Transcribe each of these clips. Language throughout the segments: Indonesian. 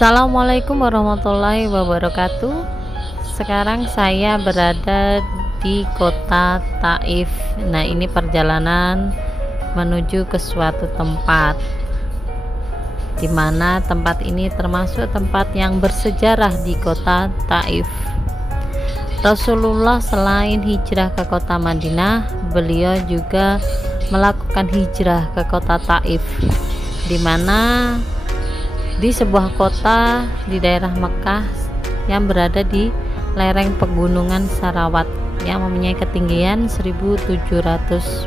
Assalamualaikum warahmatullahi wabarakatuh. Sekarang saya berada di kota Taif. Nah, ini perjalanan menuju ke suatu tempat, di mana tempat ini termasuk tempat yang bersejarah di kota Taif. Rasulullah selain hijrah ke kota Madinah, beliau juga melakukan hijrah ke kota Taif, di mana di sebuah kota di daerah Mekah yang berada di lereng pegunungan Sarawat yang mempunyai ketinggian 1700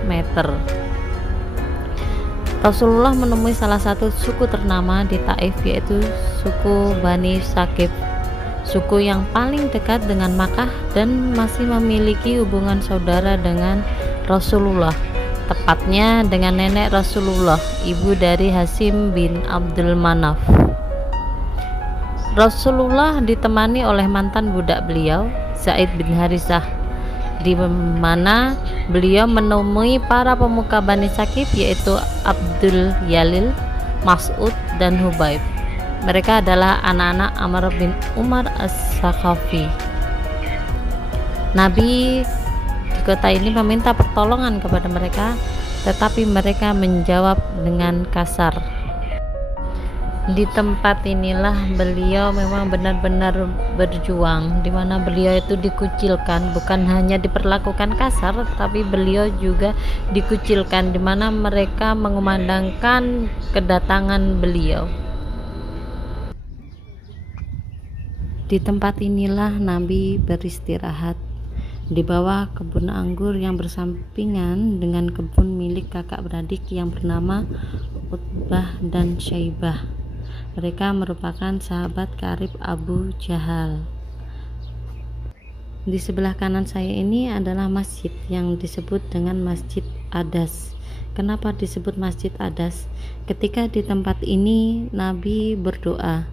meter. Rasulullah menemui salah satu suku ternama di Taif, yaitu suku Bani Saqif, suku yang paling dekat dengan Makkah dan masih memiliki hubungan saudara dengan Rasulullah, tepatnya dengan nenek Rasulullah, ibu dari Hashim bin Abdul Manaf. Rasulullah ditemani oleh mantan budak beliau, Zaid bin Harisah, di mana beliau menemui para pemuka Bani Saqif, yaitu Abdul Yalil, Mas'ud, dan Hubaib. Mereka adalah anak-anak Amr bin Umar as-Saqafi. Nabi di kota ini meminta pertolongan kepada mereka, tetapi mereka menjawab dengan kasar. Di tempat inilah beliau memang benar-benar berjuang, di mana beliau itu dikucilkan, bukan hanya diperlakukan kasar, tapi beliau juga dikucilkan, di mana mereka mengumandangkan kedatangan beliau. Di tempat inilah Nabi beristirahat di bawah kebun anggur yang bersampingan dengan kebun milik kakak beradik yang bernama Utbah dan Syaibah. Mereka merupakan sahabat karib Abu Jahal. Di sebelah kanan saya ini adalah masjid yang disebut dengan Masjid Adas. Kenapa disebut Masjid Adas? Ketika di tempat ini Nabi berdoa,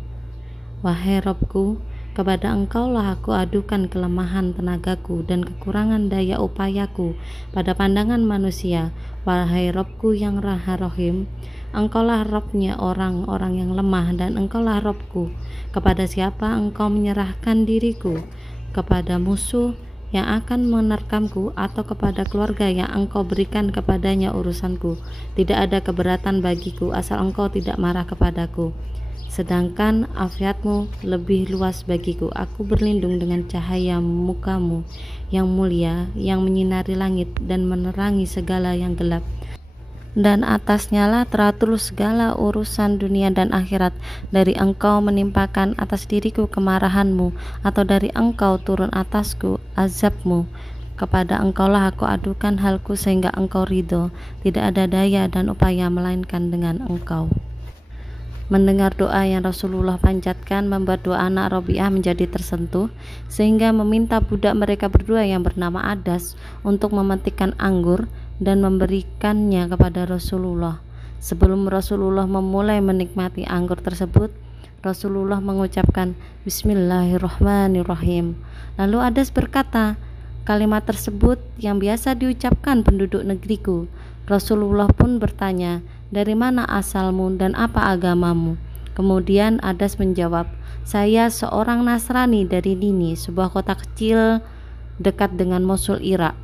"Wahai Robku, kepada Engkaulah aku adukan kelemahan tenagaku dan kekurangan daya upayaku pada pandangan manusia. Wahai Robku yang Raha Rohim, Engkaulah Robnya orang-orang yang lemah, dan Engkaulah Robku. Kepada siapa Engkau menyerahkan diriku? Kepada musuh yang akan menerkamku, atau kepada keluarga yang Engkau berikan kepadanya urusanku? Tidak ada keberatan bagiku asal Engkau tidak marah kepadaku. Sedangkan afiatmu lebih luas bagiku. Aku berlindung dengan cahaya mukamu yang mulia, yang menyinari langit dan menerangi segala yang gelap. Dan atasnya lah teratur segala urusan dunia dan akhirat. Dari Engkau menimpakan atas diriku kemarahanmu, atau dari Engkau turun atasku azabmu. Kepada Engkaulah aku adukan halku sehingga Engkau ridho. Tidak ada daya dan upaya melainkan dengan Engkau." Mendengar doa yang Rasulullah panjatkan membuat dua anak Robi'ah menjadi tersentuh, sehingga meminta budak mereka berdua yang bernama Adas untuk memetikkan anggur dan memberikannya kepada Rasulullah. Sebelum Rasulullah memulai menikmati anggur tersebut, Rasulullah mengucapkan Bismillahirrahmanirrahim. Lalu Adas berkata, "Kalimat tersebut yang biasa diucapkan penduduk negeriku." Rasulullah pun bertanya, "Dari mana asalmu dan apa agamamu?" Kemudian Adas menjawab, "Saya seorang Nasrani dari Nini, sebuah kota kecil dekat dengan Mosul, Irak."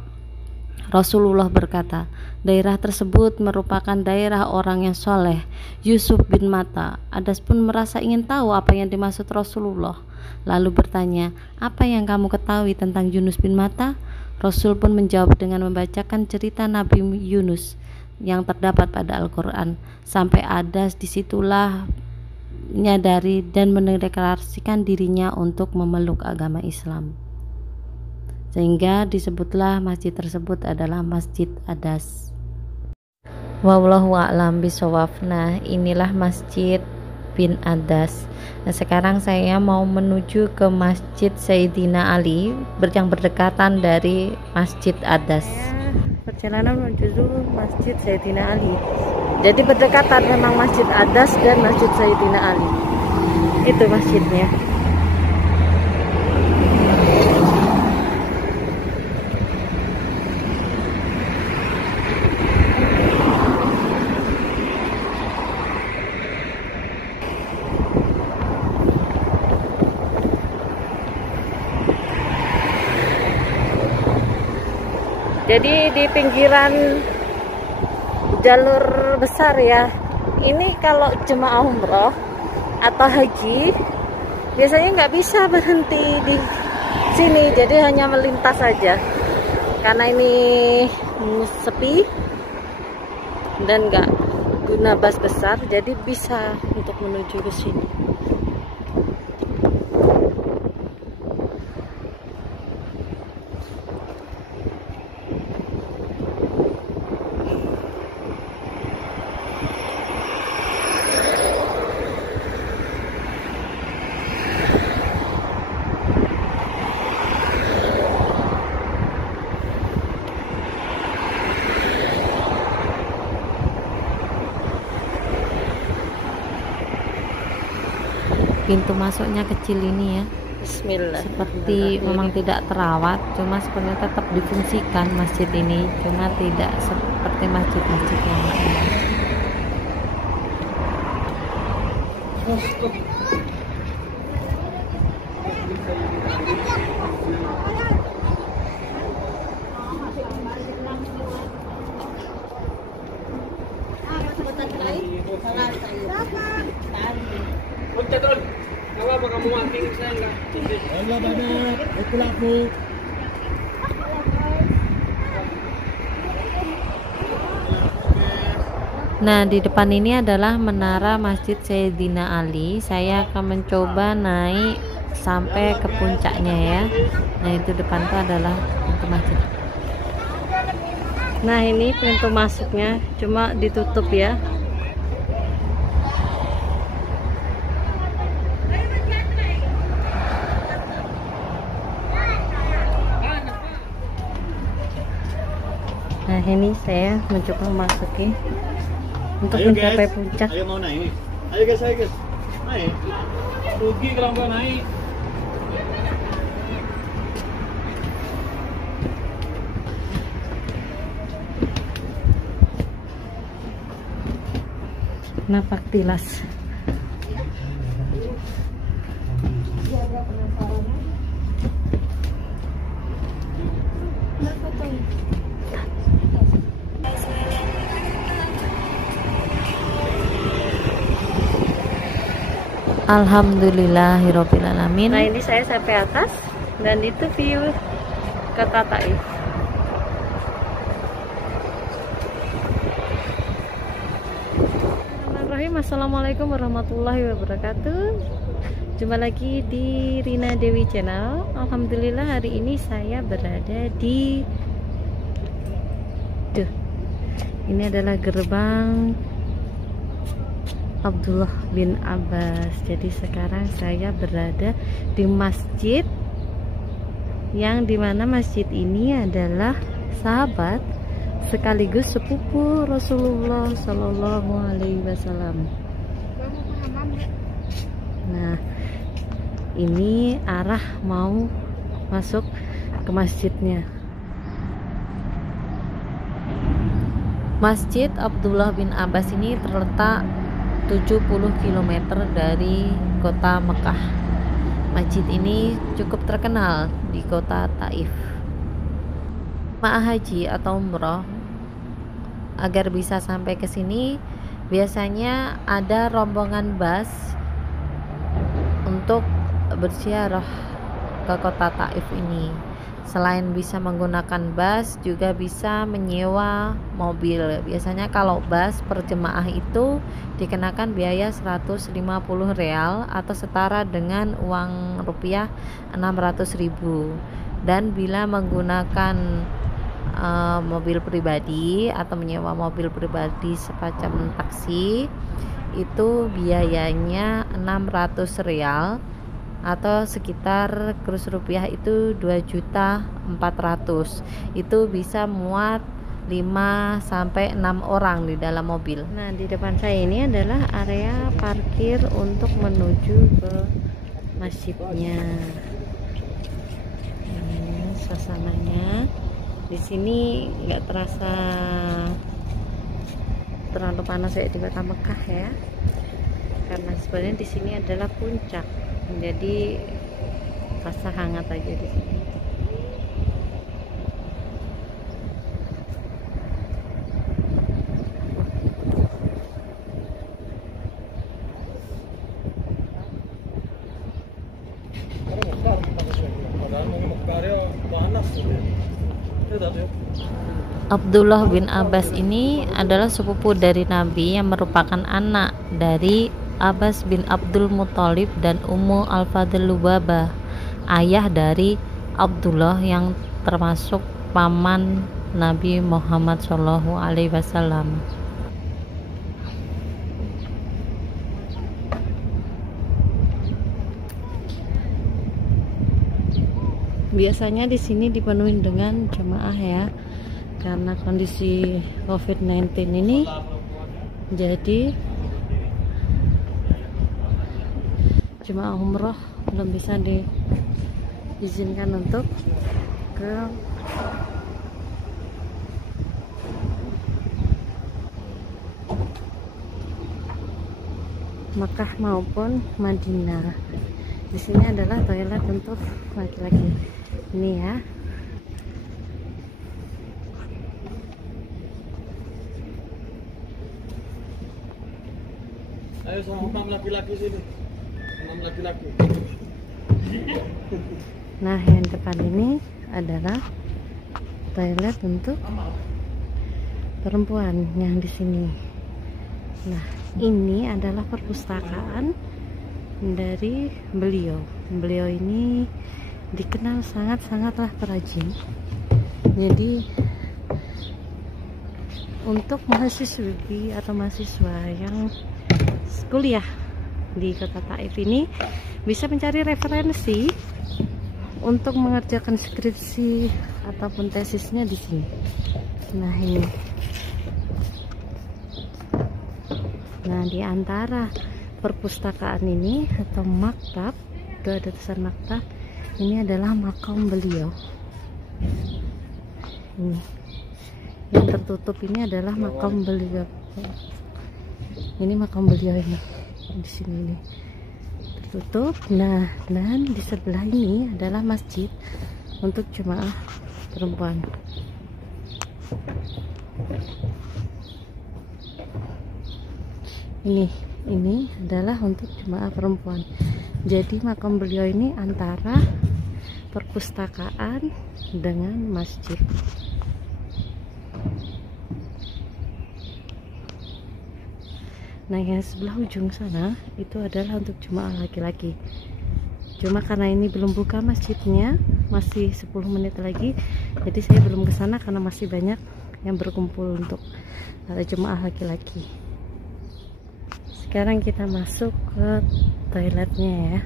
Rasulullah berkata, "Daerah tersebut merupakan daerah orang yang soleh, Yusuf bin Matta." Adas pun merasa ingin tahu apa yang dimaksud Rasulullah, lalu bertanya, "Apa yang kamu ketahui tentang Yunus bin Matta?" Rasul pun menjawab dengan membacakan cerita Nabi Yunus yang terdapat pada Al-Quran. Sampai Adas disitulah menyadari dan mendeklarasikan dirinya untuk memeluk agama Islam, sehingga disebutlah masjid tersebut adalah Masjid Adas. Wallahu a'lam bishawab. Nah, inilah Masjid bin Adas. Nah, sekarang saya mau menuju ke Masjid Sayyidina Ali yang berdekatan dari Masjid Adas. Perjalanan menuju Masjid Sayyidina Ali. Jadi berdekatan memang Masjid Adas dan Masjid Sayyidina Ali. Itu masjidnya. Jadi di pinggiran jalur besar ya. Ini kalau jemaah umroh atau haji biasanya nggak bisa berhenti di sini, jadi hanya melintas saja. Karena ini sepi dan nggak guna bus besar, jadi bisa untuk menuju ke sini. Pintu masuknya kecil ini ya. Bismillah. Seperti memang tidak terawat, cuma sebenarnya tetap difungsikan masjid ini, cuma tidak seperti masjid-masjid yang lain. Nah, di depan ini adalah menara Masjid Sayyidina Ali. Saya akan mencoba naik sampai ke puncaknya ya. Nah, itu depan itu adalah pintu masjid. Nah, ini pintu masuknya, cuma ditutup ya. Nah, ini saya mencoba memasuki untuk mencapai puncak. Ayo mau naik. Ayo guys, naik. Rugi kalau nggak naik. Napak tilas. Alhamdulillahirobbilalamin. Nah, ini saya sampai atas dan itu view kota Taif. Assalamualaikum warahmatullahi wabarakatuh. Jumpa lagi di Rina Dewi Channel. Alhamdulillah hari ini saya berada di ini adalah gerbang Abdullah bin Abbas. Jadi sekarang saya berada di masjid yang dimana masjid ini adalah sahabat sekaligus sepupu Rasulullah Shallallahu Alaihi Wasallam. Nah, ini arah mau masuk ke masjidnya. Masjid Abdullah bin Abbas ini terletak 70 km dari kota Mekah. Masjid ini cukup terkenal di kota Taif. Jemaah haji atau umroh agar bisa sampai ke sini biasanya ada rombongan bus untuk berziarah ke kota Taif ini. Selain bisa menggunakan bus, juga bisa menyewa mobil. Biasanya kalau bus per jemaah itu dikenakan biaya 150 real atau setara dengan uang rupiah 600.000. Dan bila menggunakan mobil pribadi atau menyewa mobil pribadi semacam taksi, itu biayanya 600 real atau sekitar kurs rupiah itu 2.400.000. Itu bisa muat 5 sampai 6 orang di dalam mobil. Nah, di depan saya ini adalah area parkir untuk menuju ke masjidnya. Ini suasananya di sini nggak terasa terlalu panas kayak di kota Mekah ya, karena sebenarnya di sini adalah puncak, jadi rasa hangat aja di sini. Abdullah bin Abbas ini adalah sepupu dari Nabi yang merupakan anak dari Abbas bin Abdul Muthalib dan Ummu Al-Fadl Lubabah, ayah dari Abdullah yang termasuk paman Nabi Muhammad SAW. Biasanya di sini dipenuhi dengan jemaah ya, karena kondisi COVID-19 ini, jadi jemaah umroh belum bisa diizinkan untuk ke Makkah maupun Madinah. Di sini adalah toilet untuk laki-laki. Ini ya. Ayo sama 6 laki-laki sini. 6 laki-laki. Nah, yang depan ini adalah toilet untuk perempuan yang di sini. Nah, ini adalah perpustakaan dari beliau. Beliau ini dikenal sangatlah rajin. Jadi untuk mahasiswi atau mahasiswa yang kuliah di Kota Taif ini bisa mencari referensi untuk mengerjakan skripsi ataupun tesisnya di sini. Nah, ini. Nah, di antara perpustakaan ini atau maktab, itu ada tulisan maktab, ini adalah makam beliau. Ini yang tertutup ini adalah makam beliau. Ini makam beliau ini di sini ini tertutup. Nah, dan di sebelah ini adalah masjid untuk jemaah perempuan. Ini adalah untuk jemaah perempuan. Jadi makam beliau ini antara perpustakaan dengan masjid. Nah, yang sebelah ujung sana itu adalah untuk jemaah laki-laki. Cuma karena ini belum buka masjidnya, masih 10 menit lagi, jadi saya belum ke sana karena masih banyak yang berkumpul untuk jemaah laki-laki. Sekarang kita masuk ke toiletnya ya.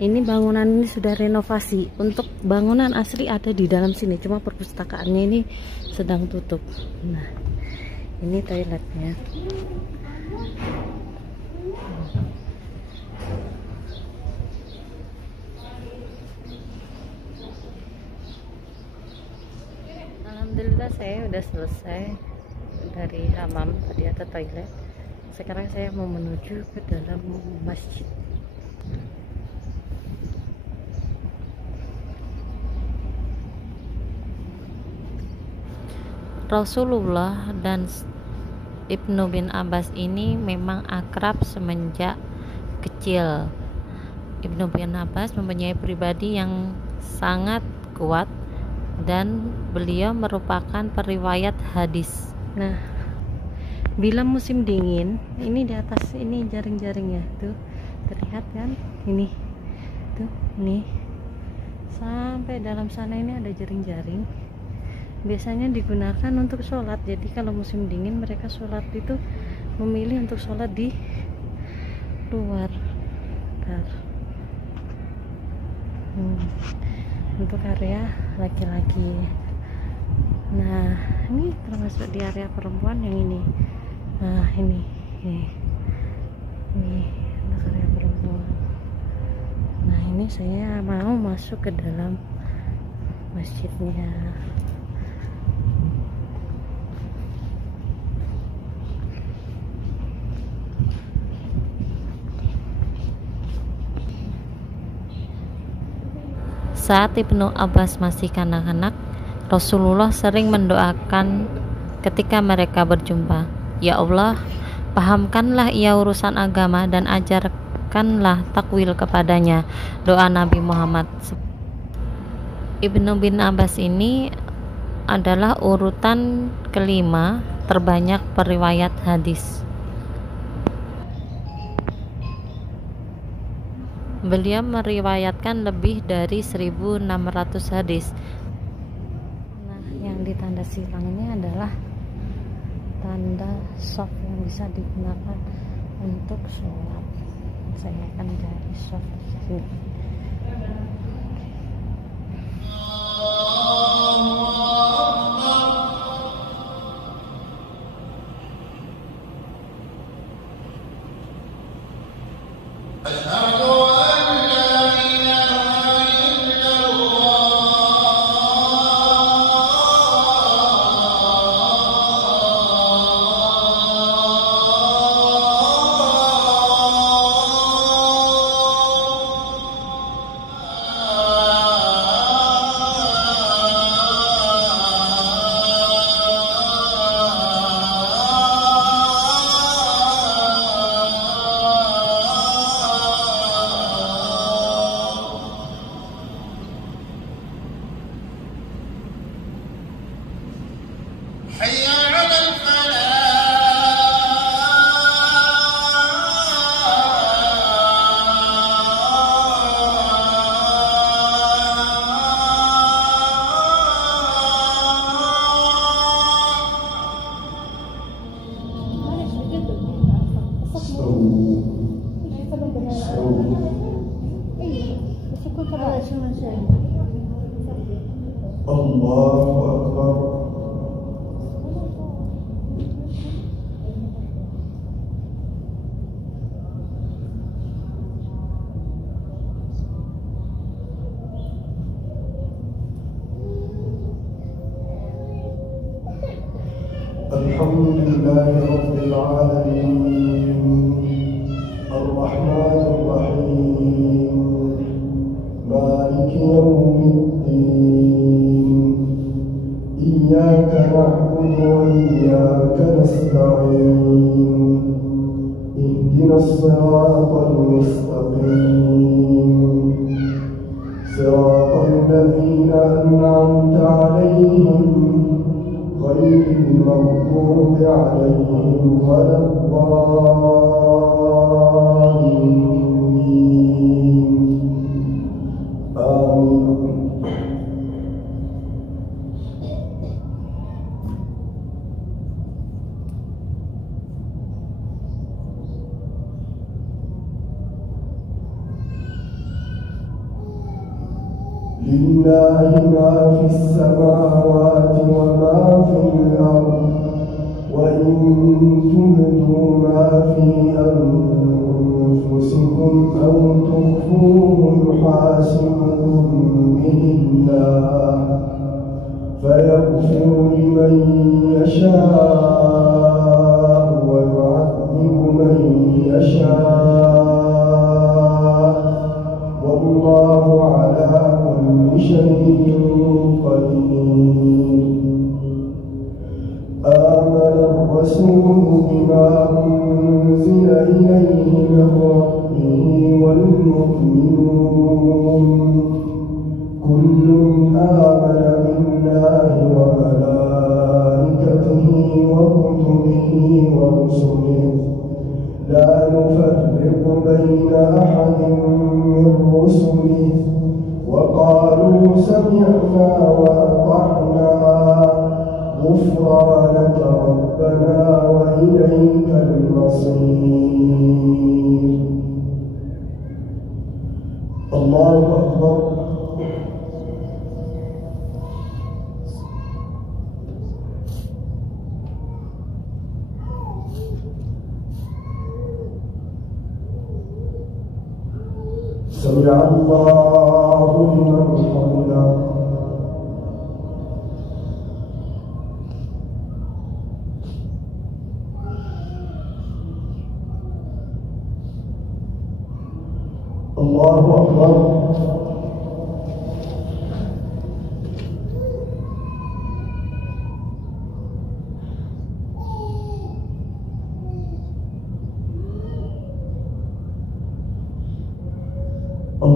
Ini bangunan ini sudah renovasi. Untuk bangunan asli ada di dalam sini, cuma perpustakaannya ini sedang tutup. Nah, ini toiletnya. Alhamdulillah saya udah selesai dari hammam, tadi ada toilet. Sekarang saya mau menuju ke dalam masjid. Rasulullah dan Ibnu bin Abbas ini memang akrab semenjak kecil. Ibnu bin Abbas mempunyai pribadi yang sangat kuat dan beliau merupakan periwayat hadis. Nah, bila musim dingin, ini di atas ini jaring-jaringnya tuh terlihat kan? Ini tuh, nih sampai dalam sana ini ada jaring-jaring. Biasanya digunakan untuk sholat. Jadi kalau musim dingin mereka sholat itu memilih untuk sholat di luar. Untuk area laki-laki. Nah, ini termasuk di area perempuan yang ini. Nah, ini untuk area perempuan. Nah, ini saya mau masuk ke dalam masjidnya. Saat Ibnu Abbas masih kanak-kanak, Rasulullah sering mendoakan ketika mereka berjumpa. Ya Allah, pahamkanlah ia urusan agama dan ajarkanlah takwil kepadanya. Doa Nabi Muhammad. Ibnu bin Abbas ini adalah urutan kelima terbanyak periwayat hadis. Beliau meriwayatkan lebih dari 1.600 hadis. Nah, yang ditanda silang ini adalah tanda shaf yang bisa digunakan untuk sholat. Saya akan cari shaf di sini. Allahu Akbar. Alhamdulillahi Rabbil Alamin, Ar-Rahmanir Rahim, Maliki Yawmiddin, Iyyaka na'budu wa iyyaka nasta'in, Ihdinas siratal mustaqim, siratal ladzina an'amta 'alaihim غير المغضوب عليهم ولا الضالين. آمين. لله ما في السماوات وما في الأرض وإن تبدوا ما في أنفسكم أو تخفوه يحاسبكم به الله فيغفر لمن يشاء ويعذب من يشاء والله على كل شيء قدير. آمن الرسول بما أنزل إليه من ربه والمؤمنون كل آمن بالله وملائكته وكتبه ورسله لا نفرق بين أحد من رسله وقالوا سمعنا وأطعنا غفرانك ربنا وإليك المصير. الله أكبر. سمع الله لمن حمده. الله أكبر.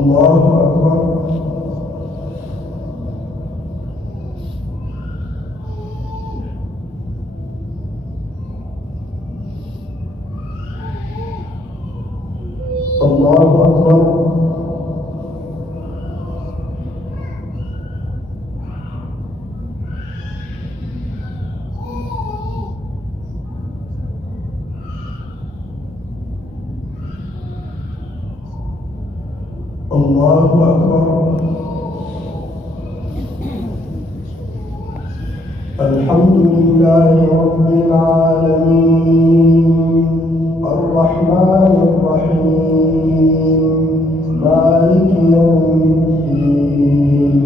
الله أكبر. الله أكبر. الله أكبر. الحمد لله رب العالمين الرحمن الرحيم مالك يوم الدين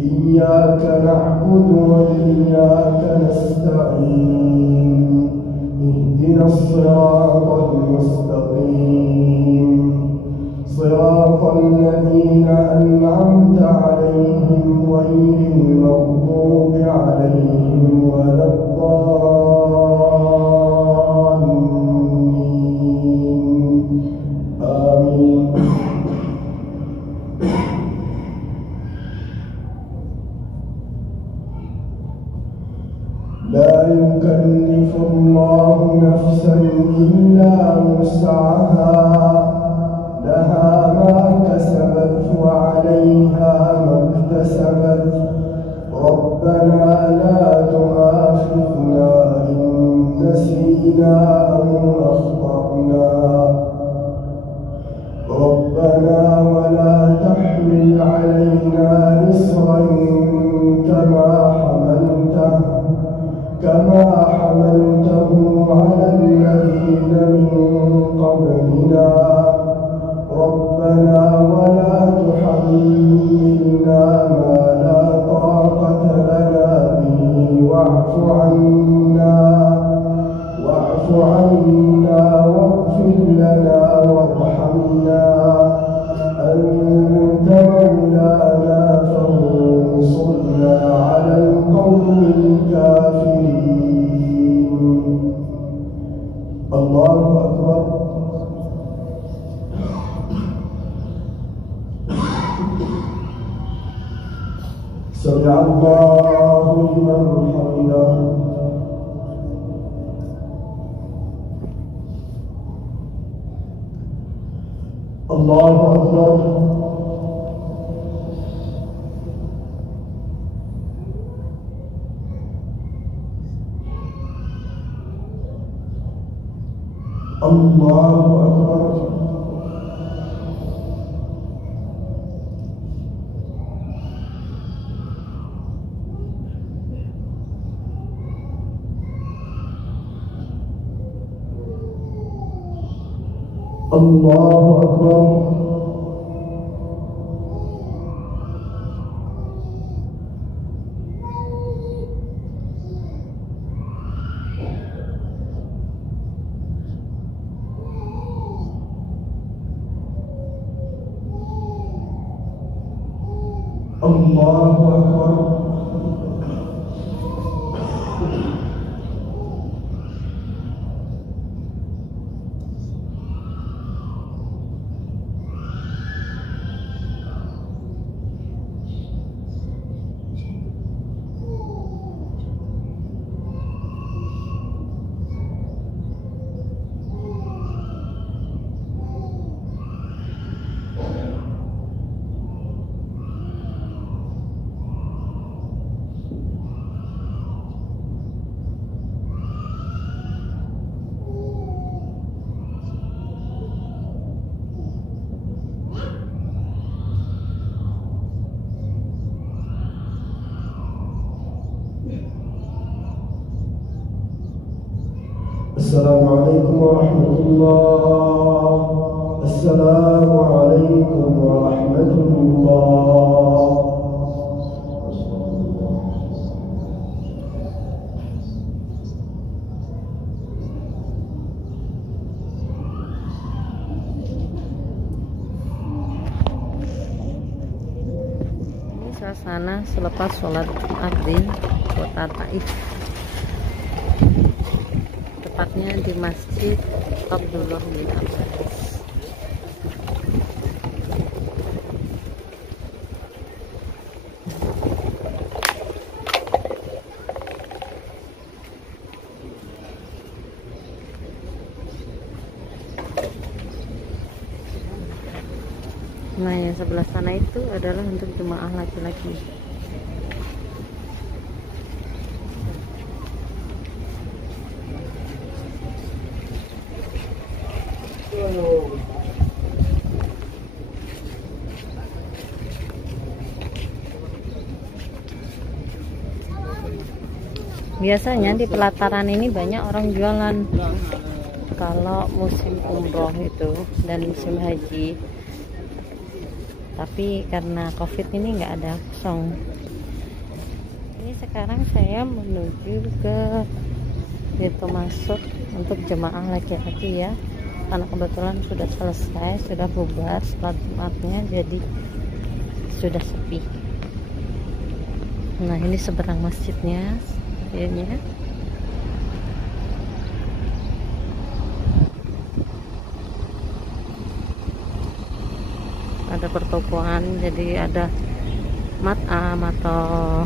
إياك نعبد وإياك نستعين اهدنا الصراط المستقيم صراط الذين أنعمت عليهم غير المغضوب عليهم ولا الضالين آمين. لا يكلف الله نفسا إلا وسعها لها ما كسبت وعليها ما اكتسبت ربنا لا تؤاخذنا إن نسينا أو أخطأنا ربنا ولا تحمل علينا إصرا كما حملته على الذين من قبلنا ربنا ولا تحملنا ما لا طاقة لنا به واعف عنا واغفر لنا وارحمنا أنت مولانا فانصرنا على القوم الكافرين. الله أكبر. سمع الله لمن حمده. الله أكبر. الله أكبر. الله أكبر. الله أكبر. السلام عليكم ورحمة الله. السلام عليكم ورحمة الله. Ini suasana selepas sholat Jumat di kota Taif, tepatnya di Masjid Abdullah bin Abbas. Nah, yang sebelah sana itu adalah untuk jemaah laki-laki. Biasanya di pelataran ini banyak orang jualan kalau musim umroh itu dan musim haji. Tapi karena COVID ini nggak ada kosong. Ini sekarang saya menuju ke pintu masuk untuk jemaah laki-laki ya. Karena kebetulan sudah selesai, sudah bubar setelah Jumatnya, jadi sudah sepi. Nah, ini seberang masjidnya, kayaknya. Ada pertokoan, jadi ada mat'am atau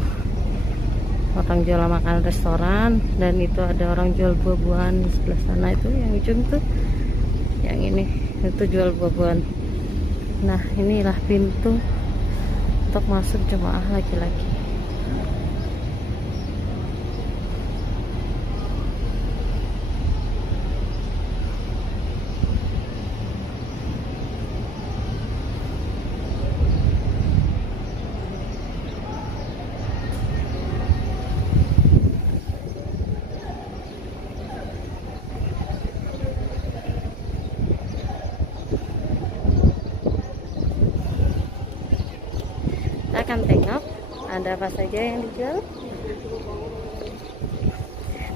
orang jual makan restoran, dan itu ada orang jual buah-buahan di sebelah sana itu yang ujung tuh, yang ini itu jual buah-buahan. Nah, inilah pintu untuk masuk jemaah laki-laki. Kita akan tengok ada apa saja yang dijual.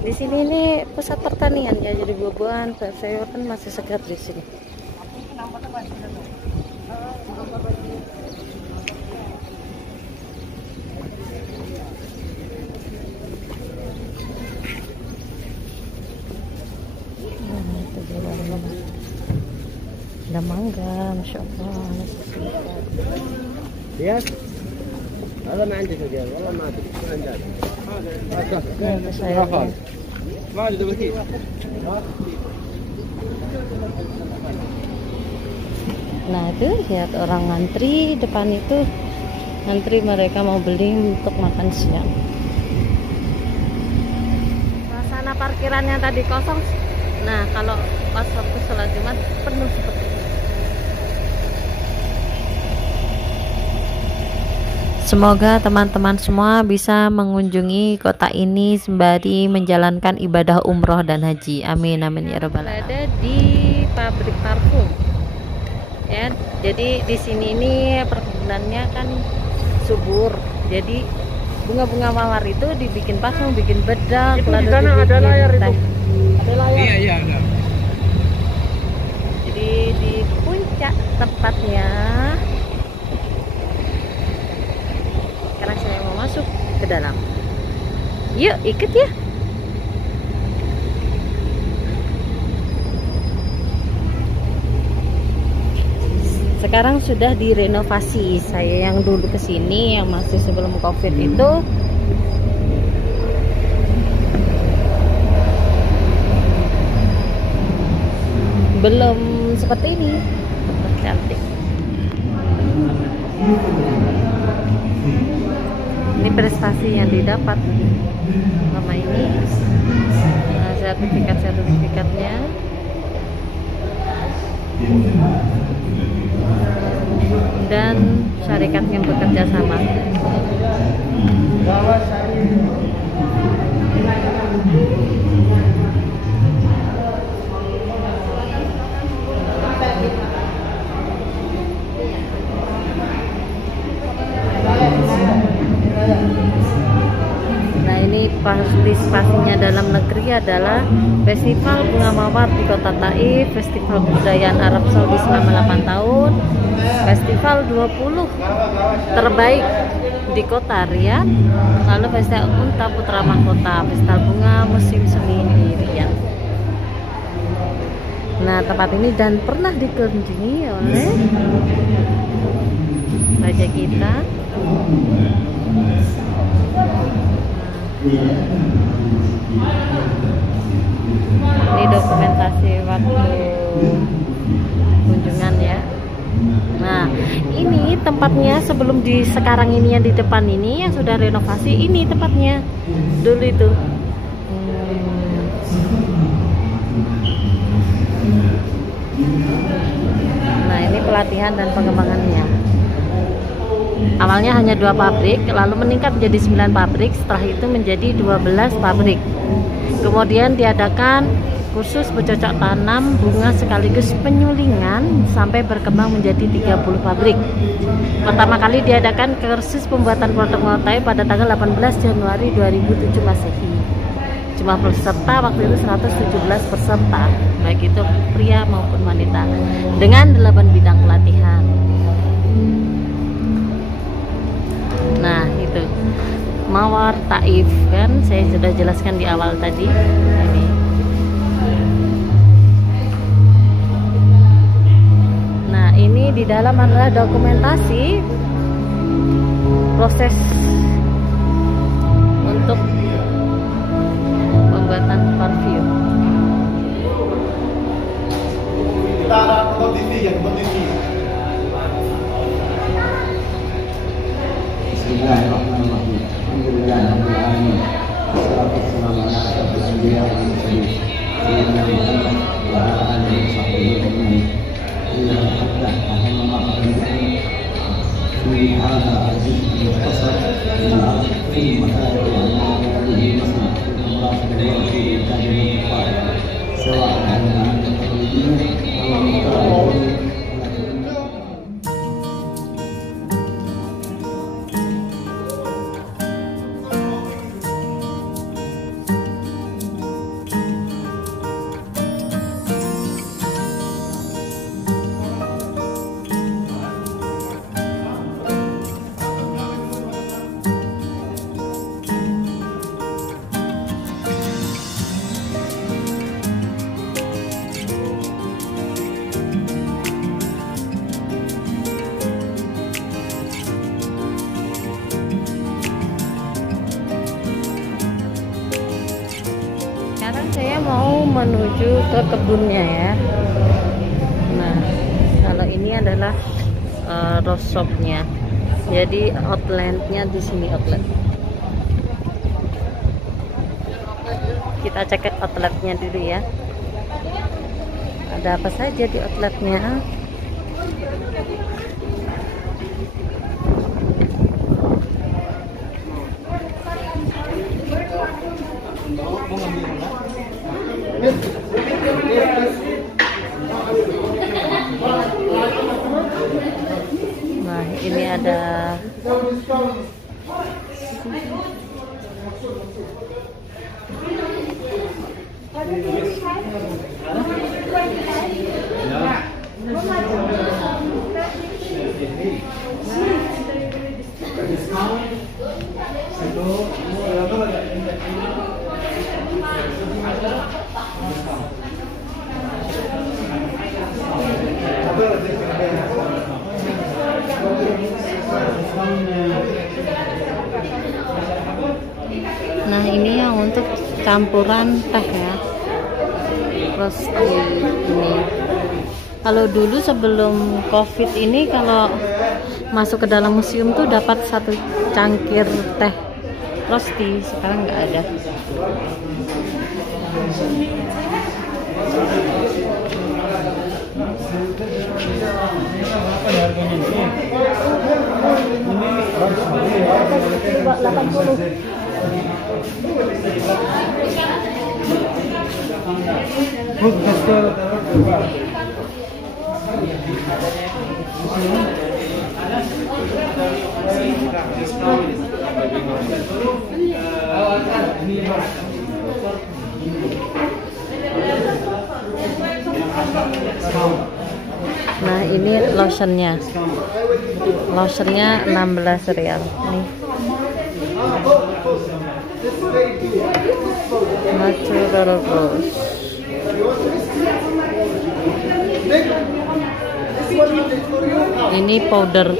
Di sini ini pusat pertanian ya, jadi buah-buahan, sayuran masih segar di sini. Nah, itu jualan. Ada mangga, masya Allah. يا هذا ما عندي رجال والله ما ادري ما عندي ما عنده بكير. Nah, itu lihat orang ngantri depan itu, ngantri mereka mau beli untuk makan siang. Suasana parkiran yang tadi kosong, nah kalau pas waktu sholat Jumat penuh seperti itu. Semoga teman-teman semua bisa mengunjungi kota ini sembari menjalankan ibadah umroh dan haji. Amin amin ya rabbal alamin. Ada di pabrik parfum. Ya, jadi di sini ini perkebunannya kan subur. Jadi bunga-bunga mawar itu dibikin parfum, bikin bedak, Itu lalu di sana ada layar itu. Ada layar. Iya iya ada. Jadi di puncak tempatnya. Sekarang saya mau masuk ke dalam. Yuk, ikut ya. Sekarang sudah direnovasi. Saya yang dulu kesini, yang masih sebelum COVID itu, belum seperti ini. Cantik. Ini prestasi yang didapat selama ini. Nah, sertifikatnya dan syarikat yang bekerja sama. Nah, ini partisipasinya dalam negeri adalah Festival Bunga Mawar di Kota Taif, Festival Kebudayaan Arab Saudi selama 8 tahun, Festival 20 terbaik di Kota Riyadh, lalu Festival Unta Putra Mahkota, Festival Bunga Musim Semi di Riyadh. Nah, tempat ini dan pernah dikunjungi oleh raja kita. Ini dokumentasi waktu kunjungan ya. Nah, ini tempatnya sebelum di sekarang ini yang di depan ini yang sudah renovasi, ini tempatnya dulu itu. Nah, ini pelatihan dan pengembangannya. Awalnya hanya 2 pabrik, lalu meningkat menjadi 9 pabrik, setelah itu menjadi 12 pabrik. Kemudian diadakan kursus bercocok tanam bunga sekaligus penyulingan sampai berkembang menjadi 30 pabrik. Pertama kali diadakan kursus pembuatan produk mulai pada tanggal 18 Januari 2007 Masehi. Jumlah peserta waktu itu 117 peserta, baik itu pria maupun wanita, dengan 8 bidang pelatihan. Nah, itu Mawar Taif kan saya sudah jelaskan di awal tadi. Ini ini di dalam adalah dokumentasi proses untuk pembuatan parfum. Kita ada nonton TV ya, nonton TV. Bismillahirrahmanirrahim. Alhamdulillahirrahmanirrahim. Wassalamualaikum warahmatullahi wabarakatuh. Saya mau menuju ke kebunnya ya. Nah, kalau ini adalah rose shopnya. Jadi outletnya di sini outlet. Kita cek outletnya dulu ya. Ada apa saja di outletnya? Nah, ini ada nah ini yang untuk campuran teh ya, rosti ini. Kalau dulu sebelum COVID ini kalau masuk ke dalam museum tuh dapat 1 cangkir teh rosti, sekarang nggak ada. Apa ya harganya ini? Ini 80. Nah, ini lotionnya. Lotionnya 16 rial. Nih. Natural rose. Ini powder.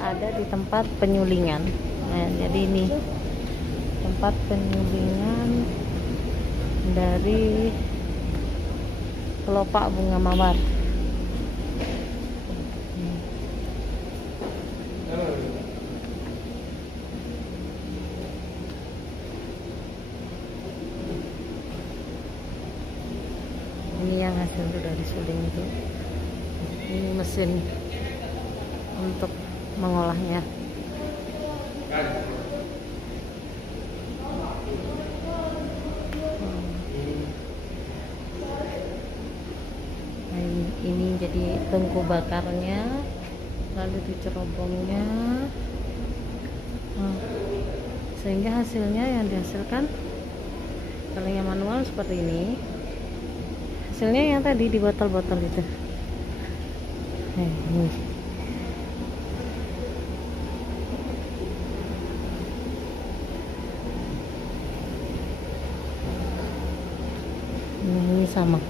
Ada di tempat penyulingan. Nah, jadi ini tempat penyulingan dari kelopak bunga mawar. Ini yang hasil dari suling itu. Ini mesin untuk mengolahnya. Nah, ini jadi tungku bakarnya, lalu dicerobongnya, sehingga hasilnya yang dihasilkan kalau yang manual seperti ini, hasilnya yang tadi di botol-botol itu. Ini. Ini sama.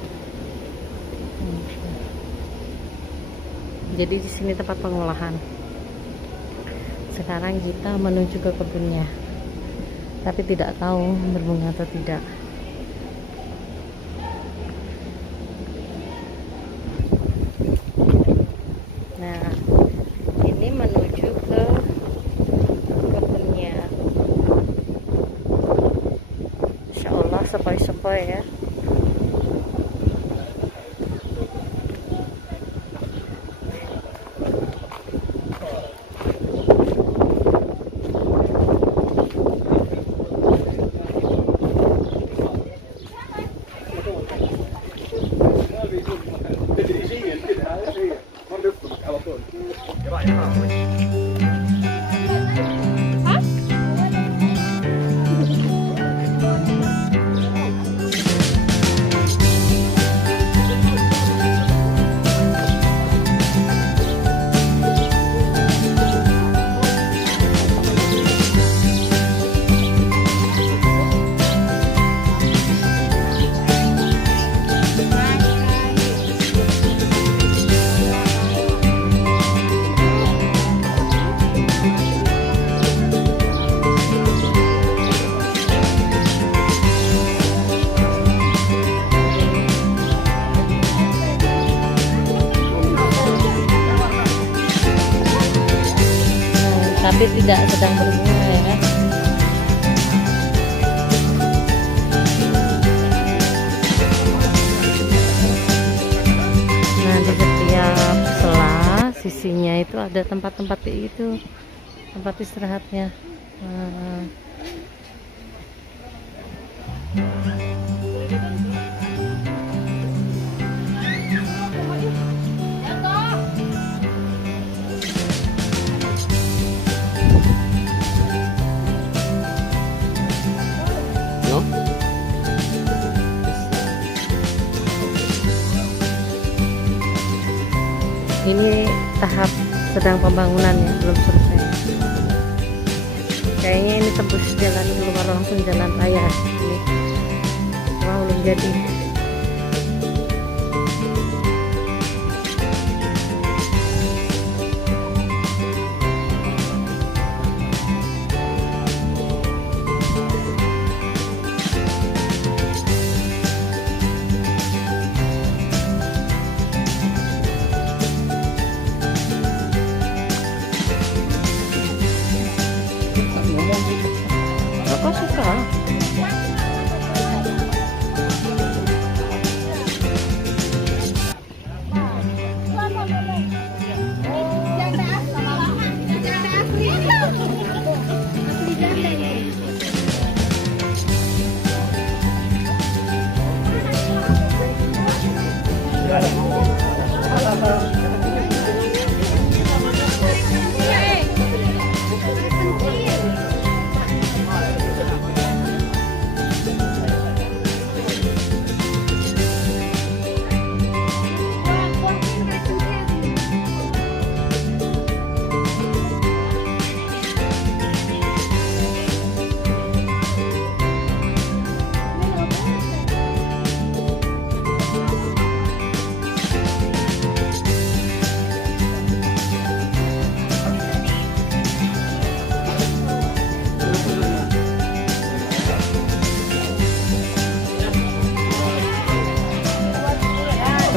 Jadi di sini tempat pengolahan. Sekarang kita menuju ke kebunnya, tapi tidak tahu berbunga atau tidak. Nah, ini menuju ke kebunnya. Insya Allah sepoi-sepoi ya. Tapi tidak sedang berbunga ya kan. Nah, di setiap sela sisinya itu ada tempat-tempat itu, tempat istirahatnya. Ini tahap sedang pembangunan ya, belum selesai. Kayaknya ini tembus jalan, keluar langsung jalan raya. Ini mau belum jadi. Aku suka.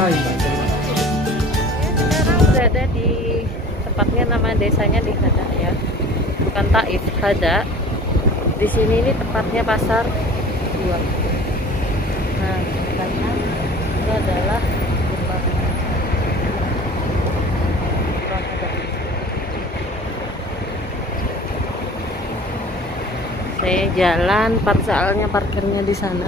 Sekarang berada di tepatnya nama desanya di Hada ya, bukan Taif, Hada. Di sini ini tepatnya pasar jual. Nah, karena itu adalah gerbang Hada. Saya jalan, soalnya parkirnya di sana.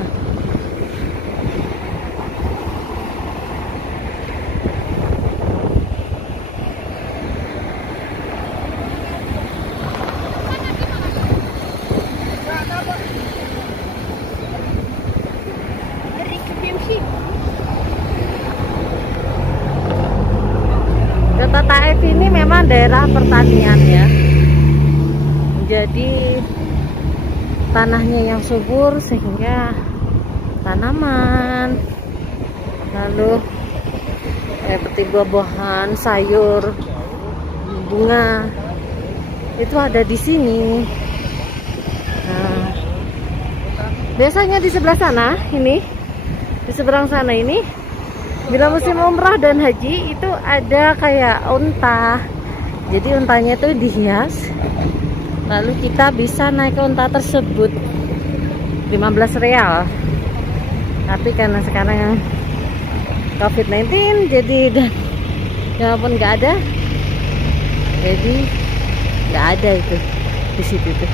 Kota Taif ini memang daerah pertanian ya, jadi tanahnya yang subur sehingga tanaman, lalu seperti buah-buahan, sayur, bunga itu ada di sini. Nah, biasanya di sebelah sana ini, di seberang sana ini, bila musim umrah dan haji itu ada kayak unta. Jadi untanya itu dihias, lalu kita bisa naik ke unta tersebut 15 real. Tapi karena sekarang COVID-19 jadi dan ya pun nggak ada, jadi nggak ada itu di situ tuh.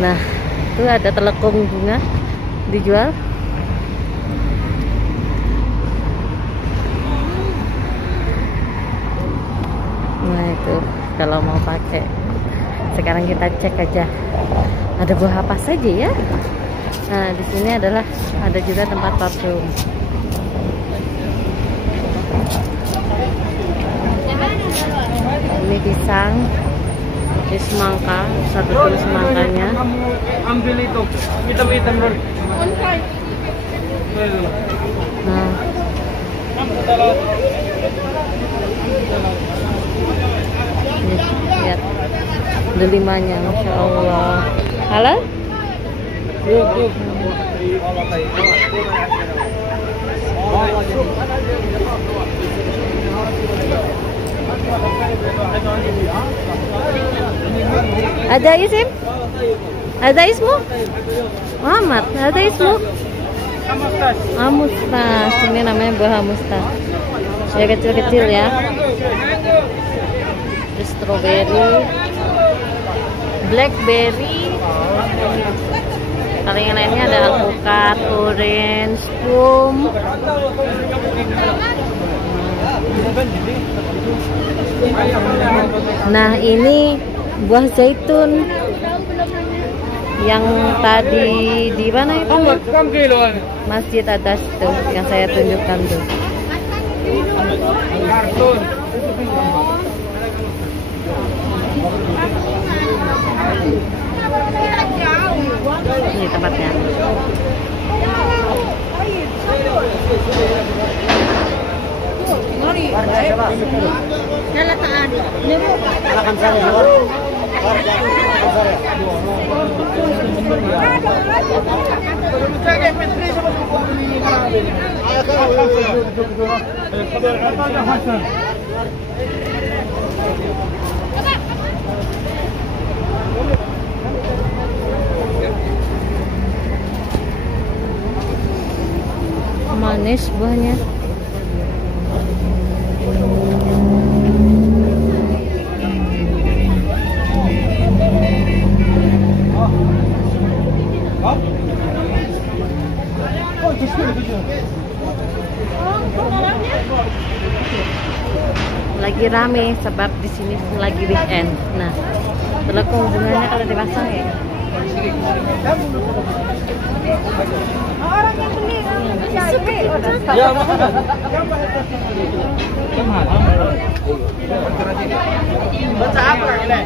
Nah, itu ada telekung bunga dijual. Nah itu kalau mau pakai. Sekarang kita cek aja ada buah apa saja ya. Nah di sini adalah ada juga tempat parfum. Ini pisang, ini semangka, satu kilo semangkanya. Ambil itu, hitam-hitam dulu. Nah, ini, lihat delimanya, masya Allah. Halal? Ada isim? Ada ismu? Muhammad, ada ismu? Amustas. Ini namanya buah amustas. Ya kecil-kecil ya. Terus strawberry, blackberry. Kalau yang lainnya ada alpukat, orange, plum. Nah ini buah zaitun yang tadi di mana itu? Masjid atas tuh yang saya tunjukkan tuh. Ini tempatnya. Manis buahnya. Lagi rame sebab di sini lagi weekend. Nah, telekung bunganya kalau dipasang ya. Orang yang beli ya, baca apa ini?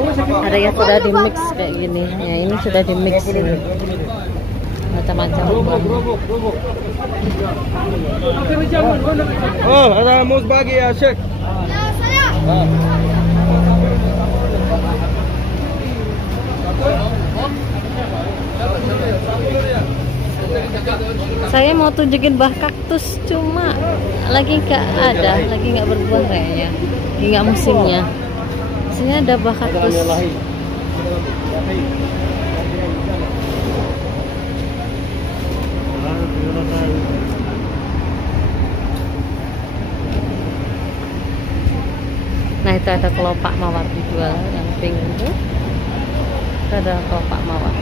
Ada yang sudah di mix kayak gini. Ya, ini sudah di mix ini. Macam-macam. Oh, ada mus bagi ya, Syekh. Saya mau tunjukin bah kaktus, cuma lagi nggak ada, lagi nggak berbuah kayaknya, lagi nggak musimnya. Sini ada bah kaktus. Nah, itu ada kelopak mawar dijual yang pink itu. Itu ada kelopak mawar.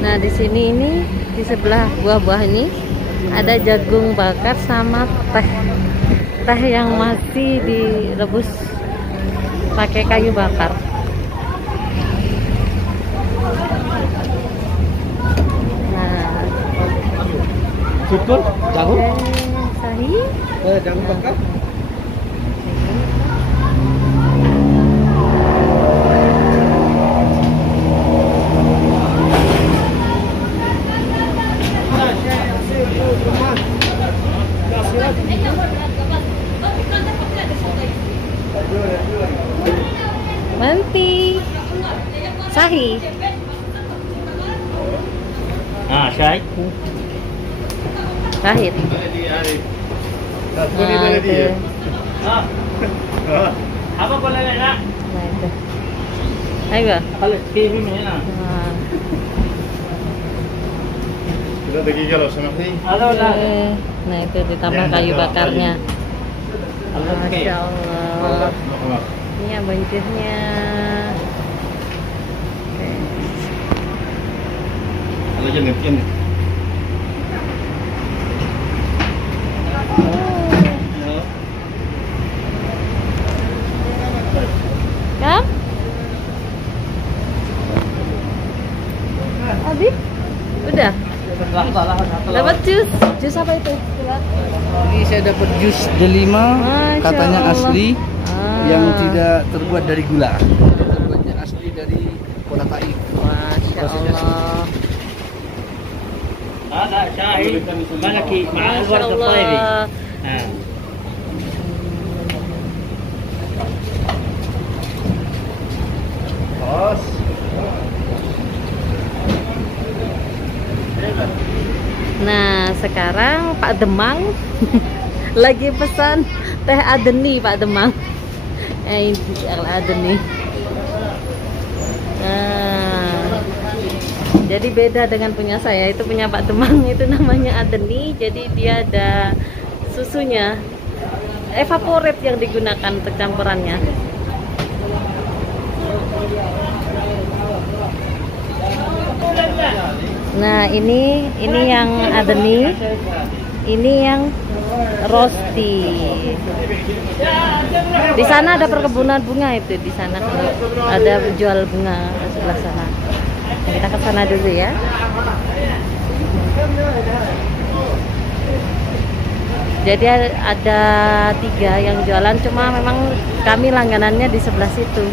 Nah, di sini ini di sebelah buah-buah ini ada jagung bakar sama teh. Teh yang masih direbus pakai kayu bakar. Nah, Betul, jagung. sahi. Jagung bakar. Manti. Sahi. Ah, Syekh. Sahid. Nah, itu. Apa boleh nak? Nah, itu. Ayo. Kalau TV mana? Nah. Kita pergi kalau sama sih. Halo lah. Nah, itu ditambah kayu bakarnya. Halo, Masya Allah. Ini ya banjirnya. Halo jangan. Kam? Abi? Udah? Dapat jus? Jus apa itu? Ini saya dapat jus delima, Masya katanya Allah. asli, Ah. yang tidak terbuat dari gula. Terbuatnya asli dari kola taif. Masya Allah. Ada Syekh. Mana ki? Ma'al Masya warna tayri. Allah. Ah. Bos. Nah, sekarang Pak Demang lagi pesan teh Adeni, Pak Demang. Ini Adeni. Nah, jadi beda dengan punya saya. Itu punya Pak Demang, itu namanya Adeni. Jadi dia ada susunya, evaporate yang digunakan untuk campurannya. Nah, ini yang Adeni, ini yang rosti. Di sana ada perkebunan bunga itu, di sana ada jual bunga sebelah sana. Kita ke sana dulu ya. Jadi ada 3 yang jualan, cuma memang kami langganannya di sebelah situ.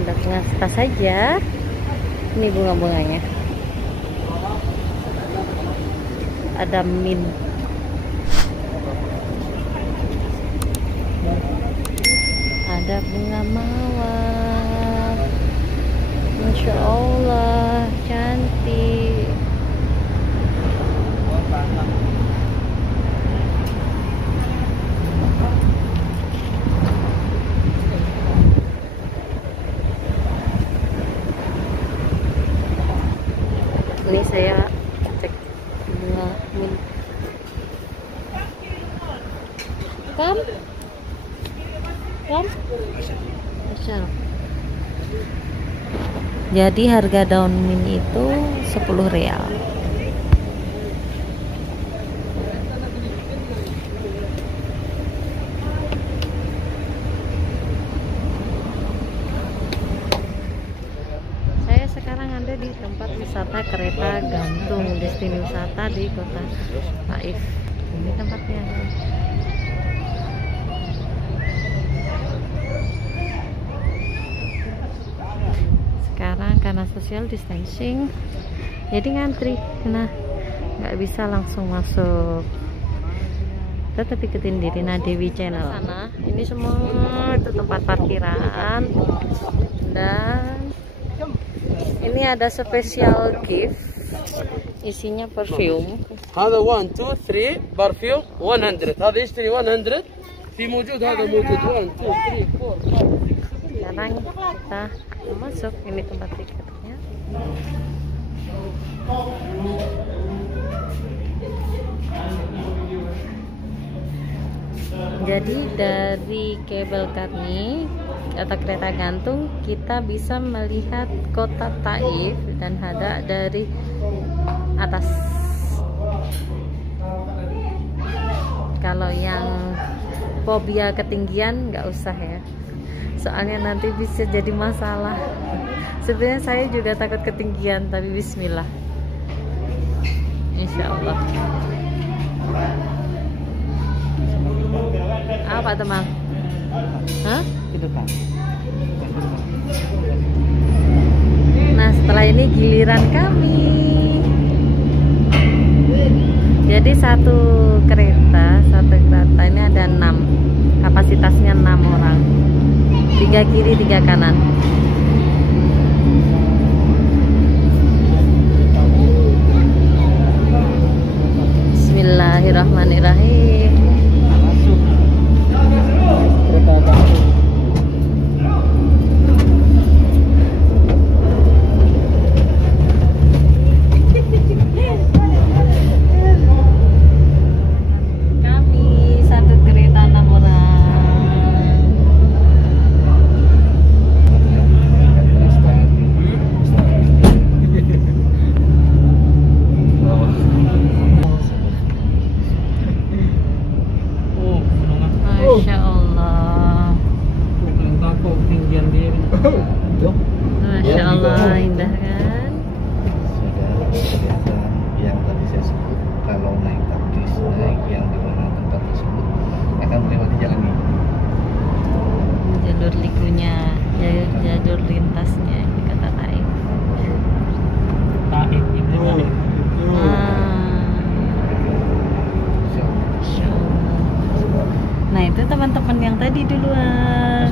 Untuk ngasih tas saja. Ini bunga-bunganya. ada mint. Ada bunga mawar. Masya Allah, cantik. Ini saya cek bunga mint. Come. Asal. Jadi harga daun mint itu 10 real. Saya sekarang ada di tempat wisata kereta gantung, destinasi wisata di kota Taif. Ini tempatnya. Sekarang karena social distancing jadi ngantri, nah nggak bisa langsung masuk, tetap ikutin diri Nadewi channel. Sana ini semua itu tempat parkiran, dan ini ada spesial gift isinya parfum. هذا 1 2 3 برفيوم 100. هذا يشتري 100 في موجود، هذا موجود 1 2 3 4 5. Sekarang kita masuk, ini tempat tiketnya. Jadi dari kabel kami atau kereta gantung kita bisa melihat kota Taif dan Hada dari atas. Kalau yang fobia ketinggian nggak usah ya, soalnya nanti bisa jadi masalah. Sebenarnya saya juga takut ketinggian, tapi bismillah, insya Allah. Apa teman? Hah? Nah setelah ini giliran kami. Jadi satu kereta ini ada 6, kapasitasnya 6 orang, 3 kiri 3 kanan. Bismillahirrahmanirrahim. Kami satu kereta 6 orang. Masya Allah. Takut ketinggian dia. Masya Allah, indah kan? Sudah kelihatan yang tadi saya sebut, kalau naik taktis, naik yang di mana tempat tersebut akan melewati jalan ini. Jalur likunya, jalur lintasnya di kota Taif. Taif itu. Masya Allah. Nah itu teman-teman yang tadi duluan.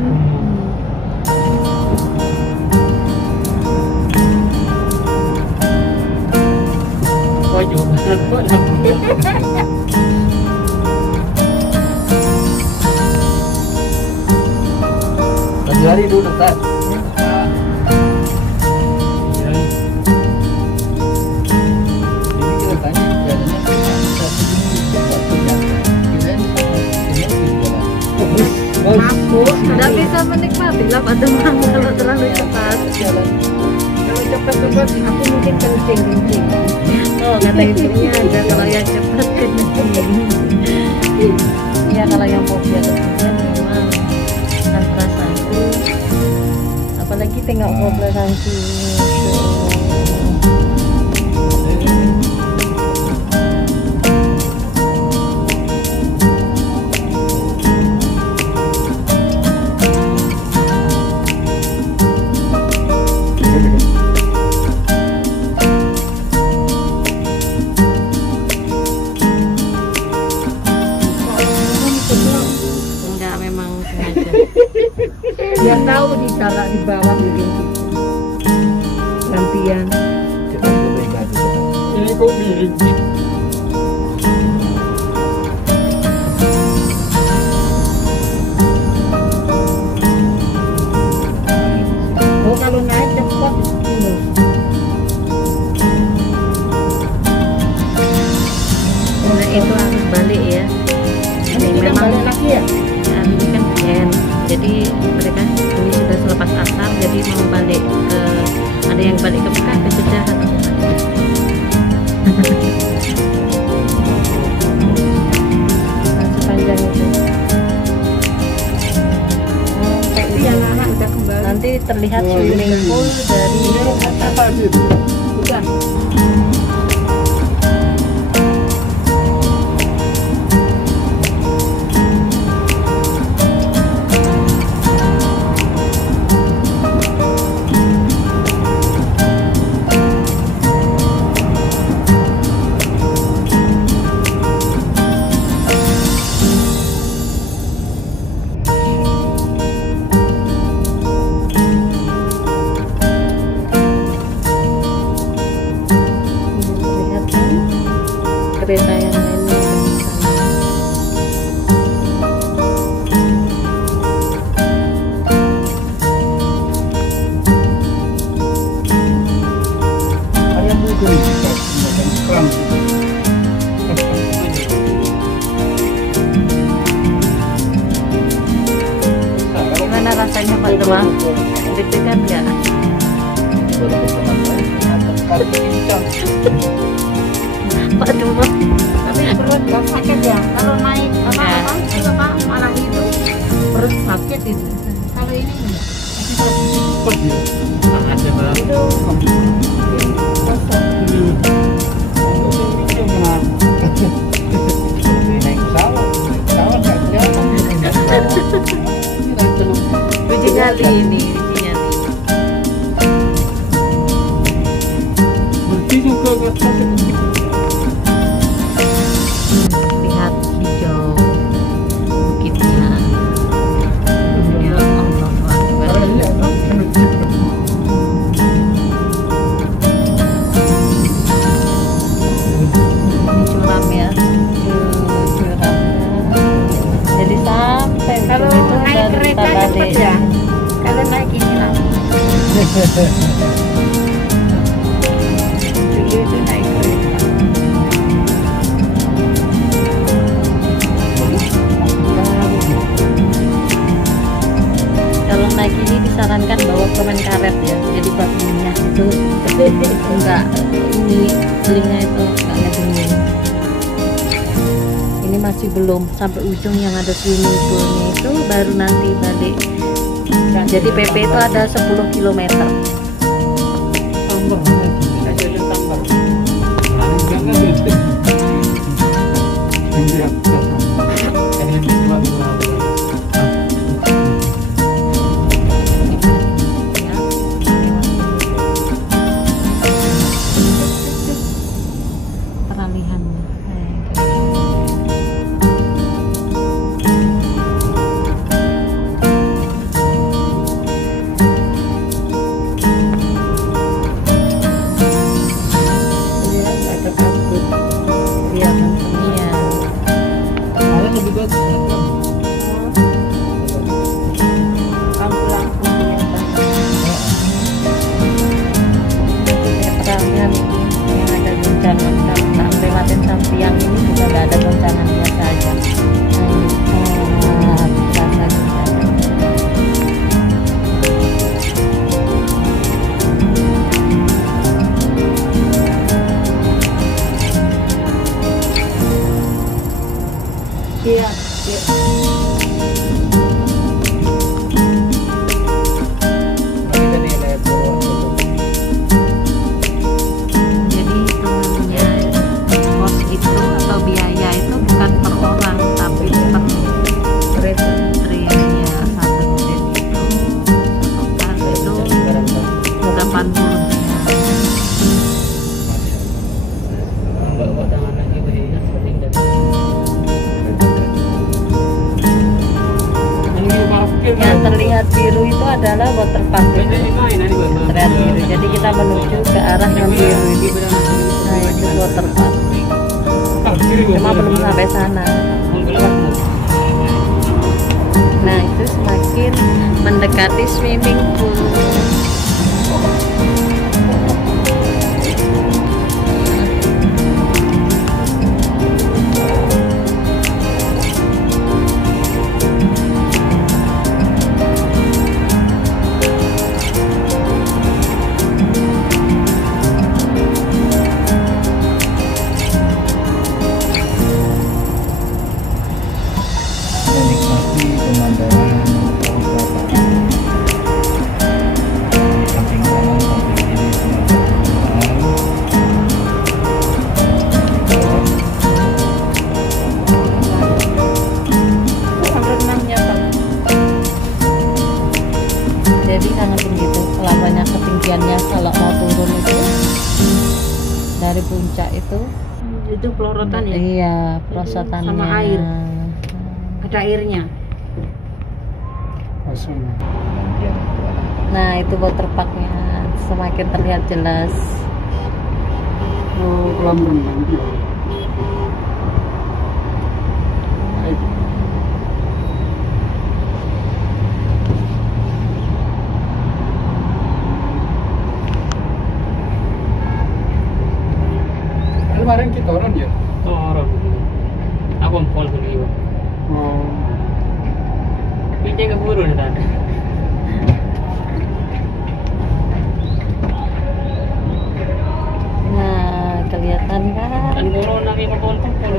Tadi hari dulu tak. Ini keretanya jalannya Aku tidak bisa menikmati lah pada kalau terlalu cepat. Kalau cepat-cepat aku mungkin kencing. Oh kata ibunya ada kalau yang cepat kencing. Ya kalau yang fobia ketinggian memang akan terasa. Apalagi tengok populasi. kalau di bawah gitu gantian. Kita boleh ganti. Ini kok miring. Oh kalau naik cepat gitu. Nah itu harus balik ya. Ini Kita memang balik lagi ya. ya, ini kan weekend. Jadi mereka ini sudah selepas asar, jadi mau balik ke, ada yang balik ke Mekah, ke Jeddah atau kemana. Nah, sepanjang itu. Tapi yang anak udah kembali. Nanti terlihat swimming pool dari atas. Udah. Terlihat kan kereta yang lainnya ada di sana. Ayam itu macam kram. Gimana rasanya Pak Demang? Deg-degan nggak? Baru pertama kali kali pincang. Pak Demang. Tapi perut gak sakit ya. Kalau naik apa itu apa malah itu perut sakit itu. Kalau ini enggak. Tangannya malah Itu kosong. naik pesawat. Pesawat nggak kelihatan. Uji nyali ini, uji nyali. Bersih juga ke atas. Lihat hijau bukitnya. Ya Allah Akbar. Ini curam ya, curamnya. Jadi sampai Kalau begitu naik dan kereta kita cepet balik. ya. Kalau naik ini lah. Dulu itu naik kereta. Kalau naik ini disarankan bawa permen karet ya, jadi buat minyak itu enggak, ini telinga itu enggak ngedengin. Ini masih belum sampai ujung yang ada swimming poolnya, itu baru nanti balik. Jadi PP itu ada 10 km. Tambah. Ada tambah. Jangan gitu. Peralihannya. Dia nggak takut. Kelihatan senia. Malah lebih bagus. Lampu-lampu kelihatan. Peralihan ini yang ada goncangan, kalau nggak lewatin sampiang ini juga nggak ada goncangan, biasa aja. Nah, ini terasa goncangan. Iya. Jadi hitungannya kos itu atau biaya itu bukan per orang tapi per trip ya, satu trip itu satu kali itu 80 ya. Bawa tangan lagi beri seperti itu. adalah waterpark terlihat biru. Jadi kita menuju ke arah yang biru. Nah itu waterpark. Cuma belum sampai sana. Nah itu semakin mendekati swimming pool. Menikmati pemandangan wisata. Samping kanan, samping kiri semua Sampai renangnya Pak. Jadi sangat tinggi itu, selamanya ketinggiannya kalau mau turun itu dari puncak itu. Itu pelorotan ya? Iya, perosotannya. Sama air. Ada airnya. Nah itu waterparknya semakin terlihat jelas. Kemarin kita orang ya? Orang. Aku empol dulu. Pinjam ke buru dah. Nah kelihatan kan? Dan corona ke empol pun.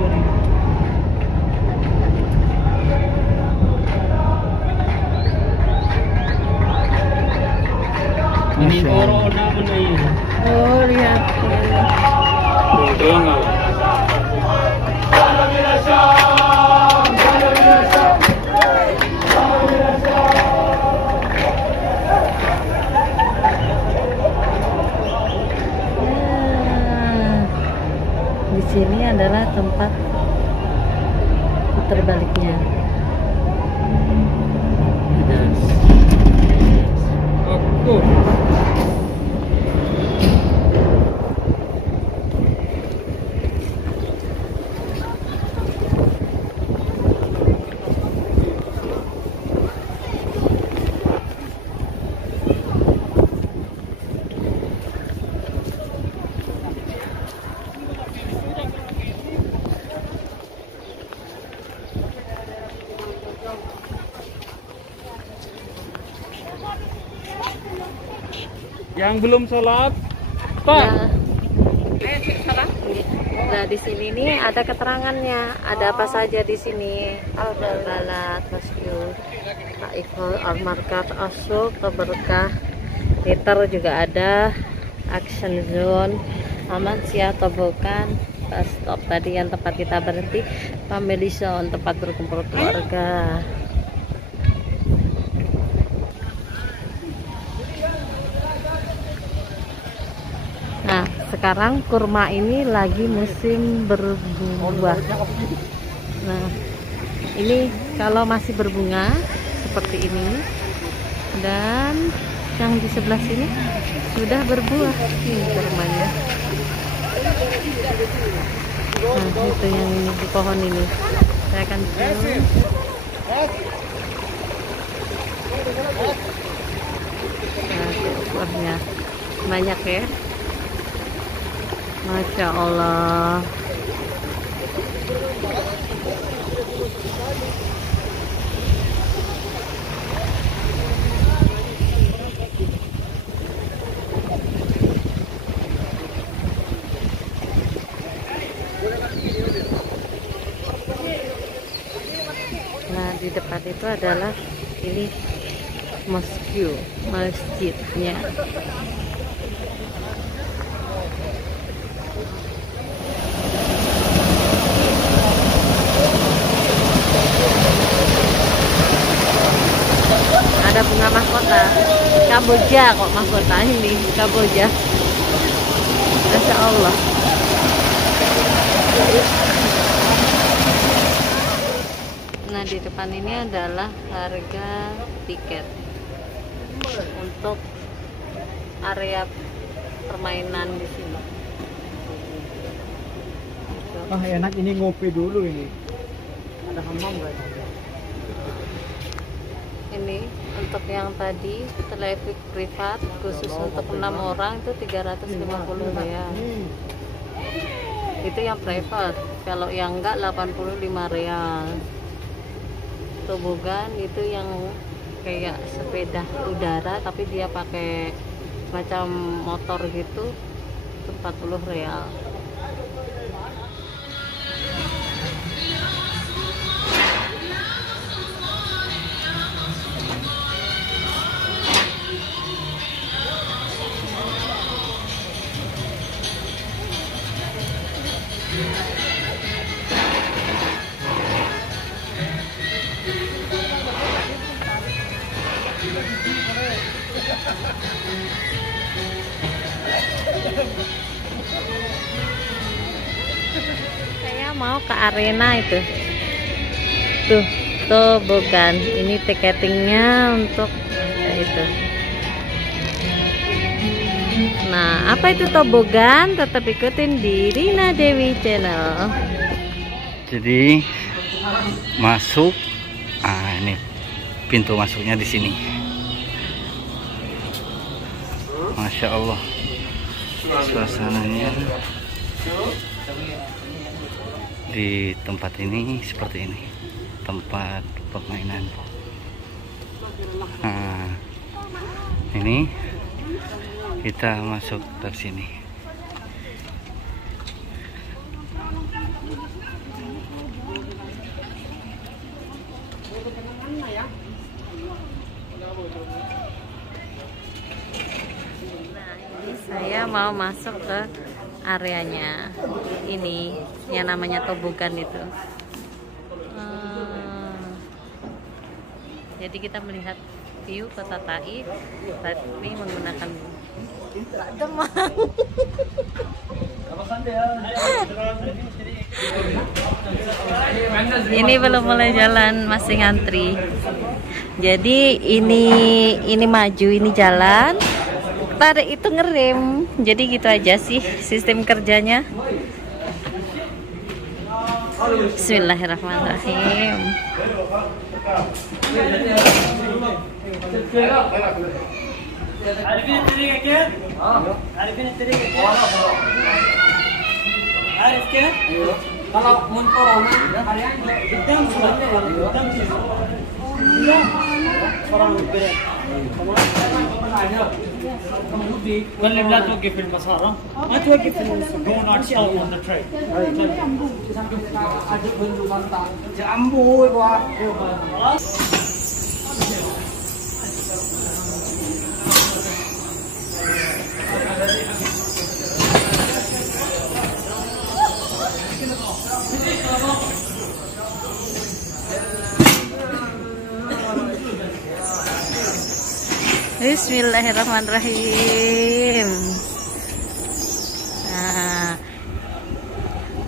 Ini corona mana ini? Oh lihat. Corona. Di sini adalah tempat putar baliknya. Aku. Yang belum sholat, Pak. Nah di sini nih ada keterangannya, ada apa saja di sini. Al-Balat, Masjid, Al-Iqbal, Al-Markat, Asyuk, Keberkah, Liter juga ada, Action Zone, Aman Sia atau bukan, bus stop tadi yang tempat kita berhenti, Family Zone tempat berkumpul keluarga. Nah, sekarang kurma ini lagi musim berbuah. Nah, ini kalau masih berbunga seperti ini, dan yang di sebelah sini sudah berbuah. Ini kurmanya. Nah, itu yang ini di pohon ini. Saya akan zoom. Nah, buahnya banyak ya. Masya Allah. Nah di depan itu adalah ini masjidnya. Ada bunga mahkota Kamboja kok, mahkota ini Kamboja. Masya Allah. Nah di depan ini adalah harga tiket. untuk area permainan di sini. Wah, enak ini ngopi dulu ini. Ada hammam guys. Ini untuk yang tadi televisi privat khusus untuk 6 orang itu 350 real. Itu yang private. Kalau yang enggak 85 real. Tobogan itu yang kayak sepeda udara tapi dia pakai macam motor gitu, itu 40 real. Saya mau ke arena itu. Tuh, tobogan. Ini tiketingnya untuk itu. Nah, apa itu tobogan? Tetap ikutin di Rina Dewi Channel. Jadi masuk, ini pintu masuknya di sini. Masya Allah, suasananya di tempat ini seperti ini, tempat permainan. Nah, ini kita masuk ke sini. Saya mau masuk ke areanya. Ini yang namanya tobogan itu. Jadi kita melihat view kota Taif tapi menggunakan demang. Ini belum mulai jalan, masih ngantri. Jadi ini maju, ini jalan. Tarik itu ngerem. Jadi gitu aja sih sistem kerjanya. Bismillahirrahmanirrahim. عارفين الطريقة كيف؟ عارفين الطريقة كيف؟ عارف كيف؟ طلع من قرآن قدام صلاة قدام قلب لا توقف في المسار ما توقف في المسار do not stop on the train Bismillahirrahmanirrahim. Nah,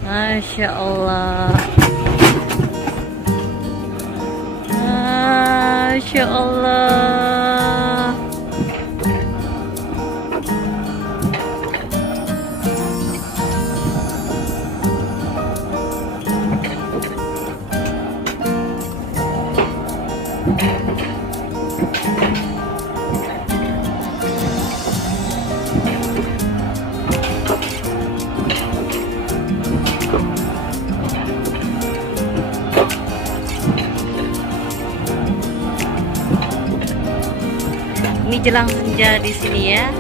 Masya Allah, Masya Allah. Ini jelang senja di sini ya.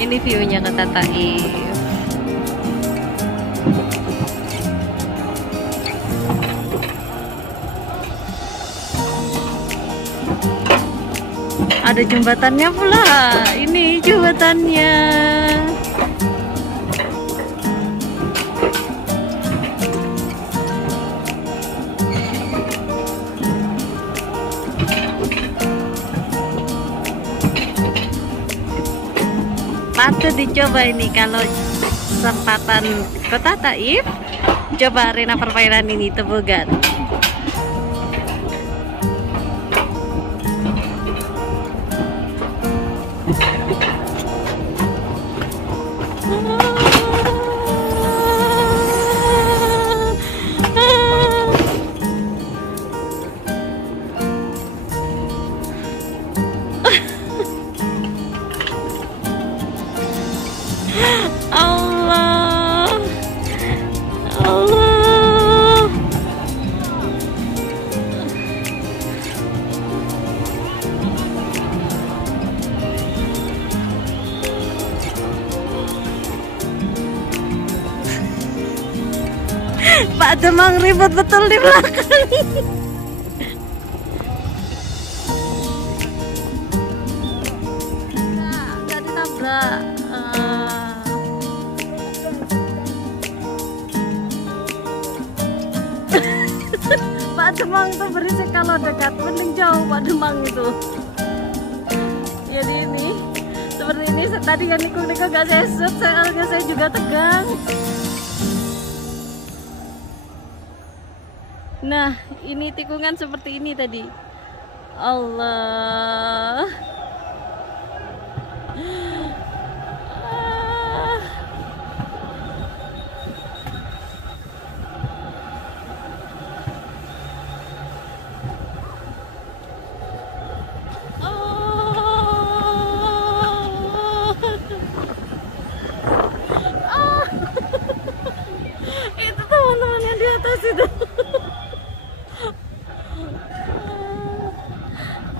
Ini view-nya kota Taif. Ada jembatannya pula. Ini jembatannya. Patut dicoba ini kalau kesempatan kota Taif. Coba arena permainan ini, tobogan. Pak Demang ribut betul di belakang. Nggak ditabrak. Pak Demang tuh berisik kalau dekat, mending jauh Pak Demang itu. Jadi ini seperti ini tadi kan nikung-nikung gak saya shoot, saya juga tegang. Nah, ini tikungan seperti ini tadi. Allah. Itu teman-teman yang di atas itu.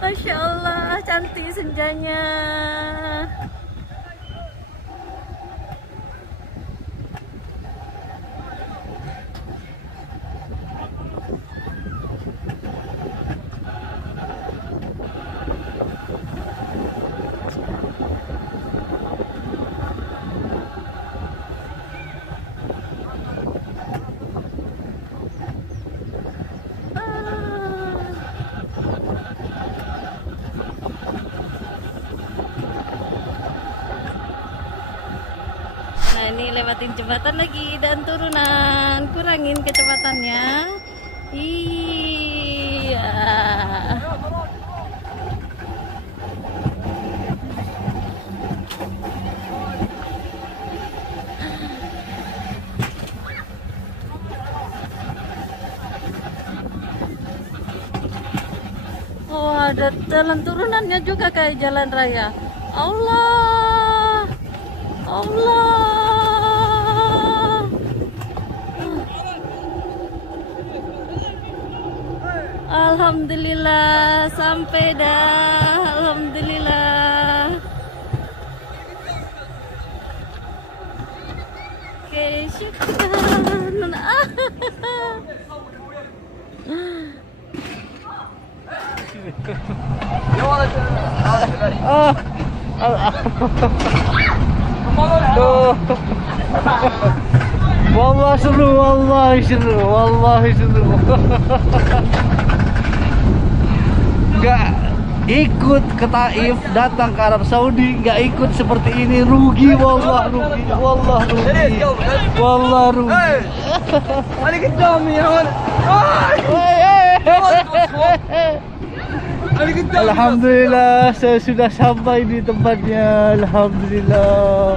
Masya Allah, cantik senjanya. Nah, ini lewatin jembatan lagi dan turunan, kurangin kecepatannya. Iya. Oh, ada jalan turunannya juga kayak jalan raya. Allah. Allah. Alhamdulillah sampai dah. Alhamdulillah. Oke, syukran. Wallah seru, wallahi seru, wallahi seru. Nggak ikut ke Taif, datang ke Arab Saudi, nggak ikut seperti ini, rugi, wallah rugi, wallah rugi, wallah rugi. Alhamdulillah, saya sudah sampai di tempatnya. Alhamdulillah,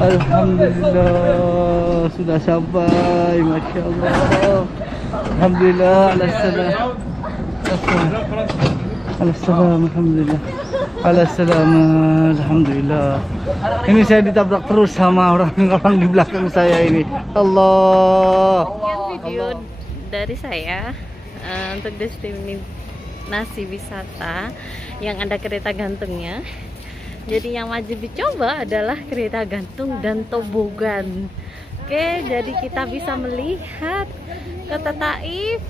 alhamdulillah, sudah sampai, masya Allah. Alhamdulillah, alhamdulillah. Alhamdulillah. Alhamdulillah. Ini saya ditabrak terus sama orang-orang di belakang saya ini. Allah. Video dari saya untuk destinasi wisata yang ada kereta gantungnya. Jadi yang wajib dicoba adalah kereta gantung dan tobogan. Oke, jadi kita bisa melihat kota Taif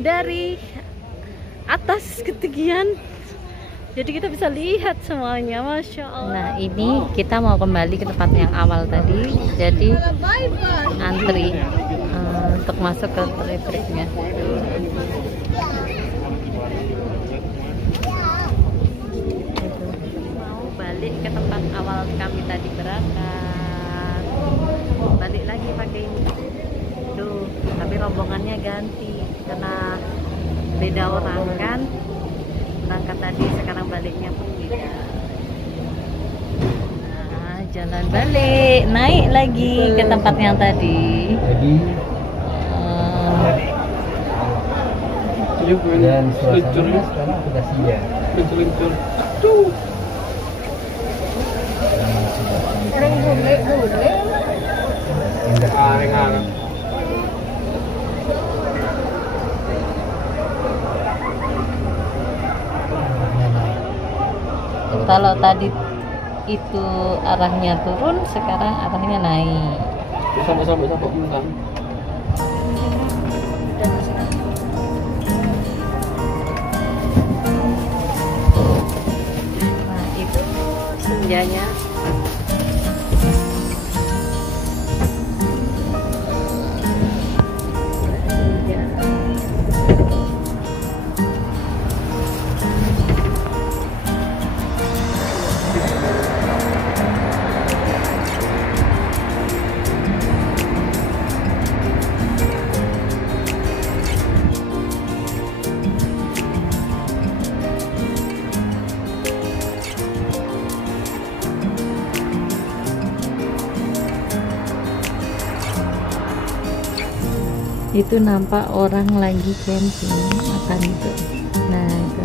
dari atas ketinggian, jadi kita bisa lihat semuanya, masya Allah. Nah, ini kita mau kembali ke tempat yang awal tadi, jadi antri untuk masuk ke trip-tripnya. Mau balik ke tempat awal kami tadi berangkat, balik lagi pakai ini. Duh, tapi rombongannya ganti karena beda orang kan, berangkat tadi sekarang baliknya pun beda. Nah, jalan balik, naik lagi ke tempat yang tadi. Dan suasananya sekarang sudah siang. Kalau tadi itu arahnya turun, sekarang arahnya naik. Sampai Nah, itu senjanya. Itu nampak orang lagi camping makan itu. Nah itu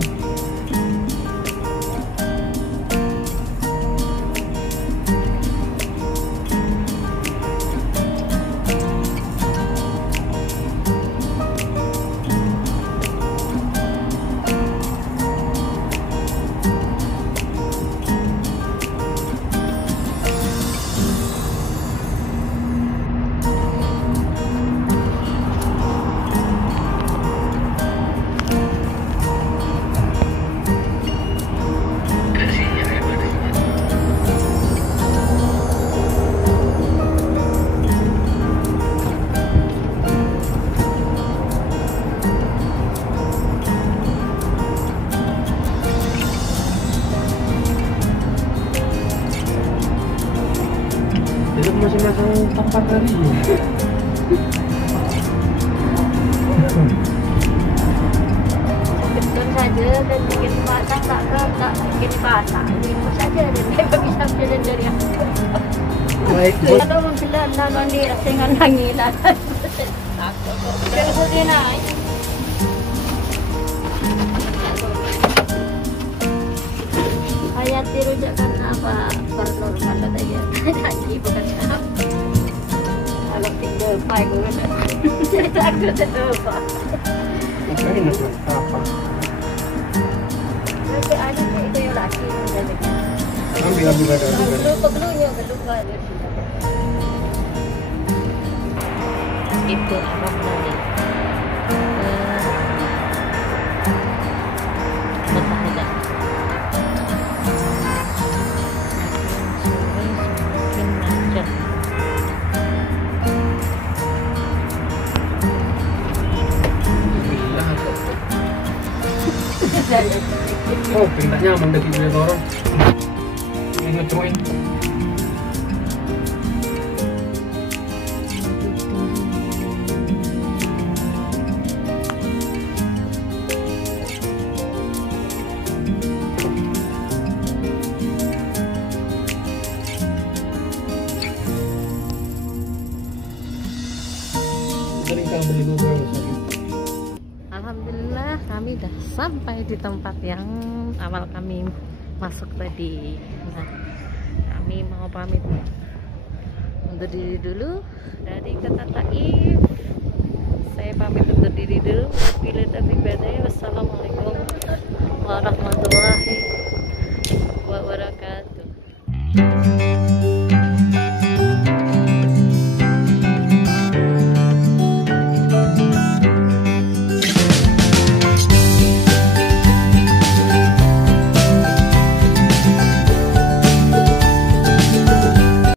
Itu masing-masing tempat kali. Betul saja dan bikin pasang tak bikin pasang. Itu saja dan dia bisa jalan dari aku. Baik. Kalau membilang lawan dia dengan nangilan. Aku dia naik. Ayat dirujak karena apa? Bernormal saja. Haji bukan apa. Kalau tinggal pai gue kan. Saya takut apa. Ini apa? Nanti ada itu yang laki yang Ambil ada. Perlunya kedua ada. itu Arab tadi. Mutahidah. Semakin macet. Oh, pintanya mendaki beli orang. Ini ngejoin. Alhamdulillah kami sudah sampai di tempat yang awal kami masuk tadi. Nah, kami mau pamit undur diri dulu dari Kota Taif. Saya pamit undur diri dulu. Wassalamualaikum warahmatullahi wabarakatuh.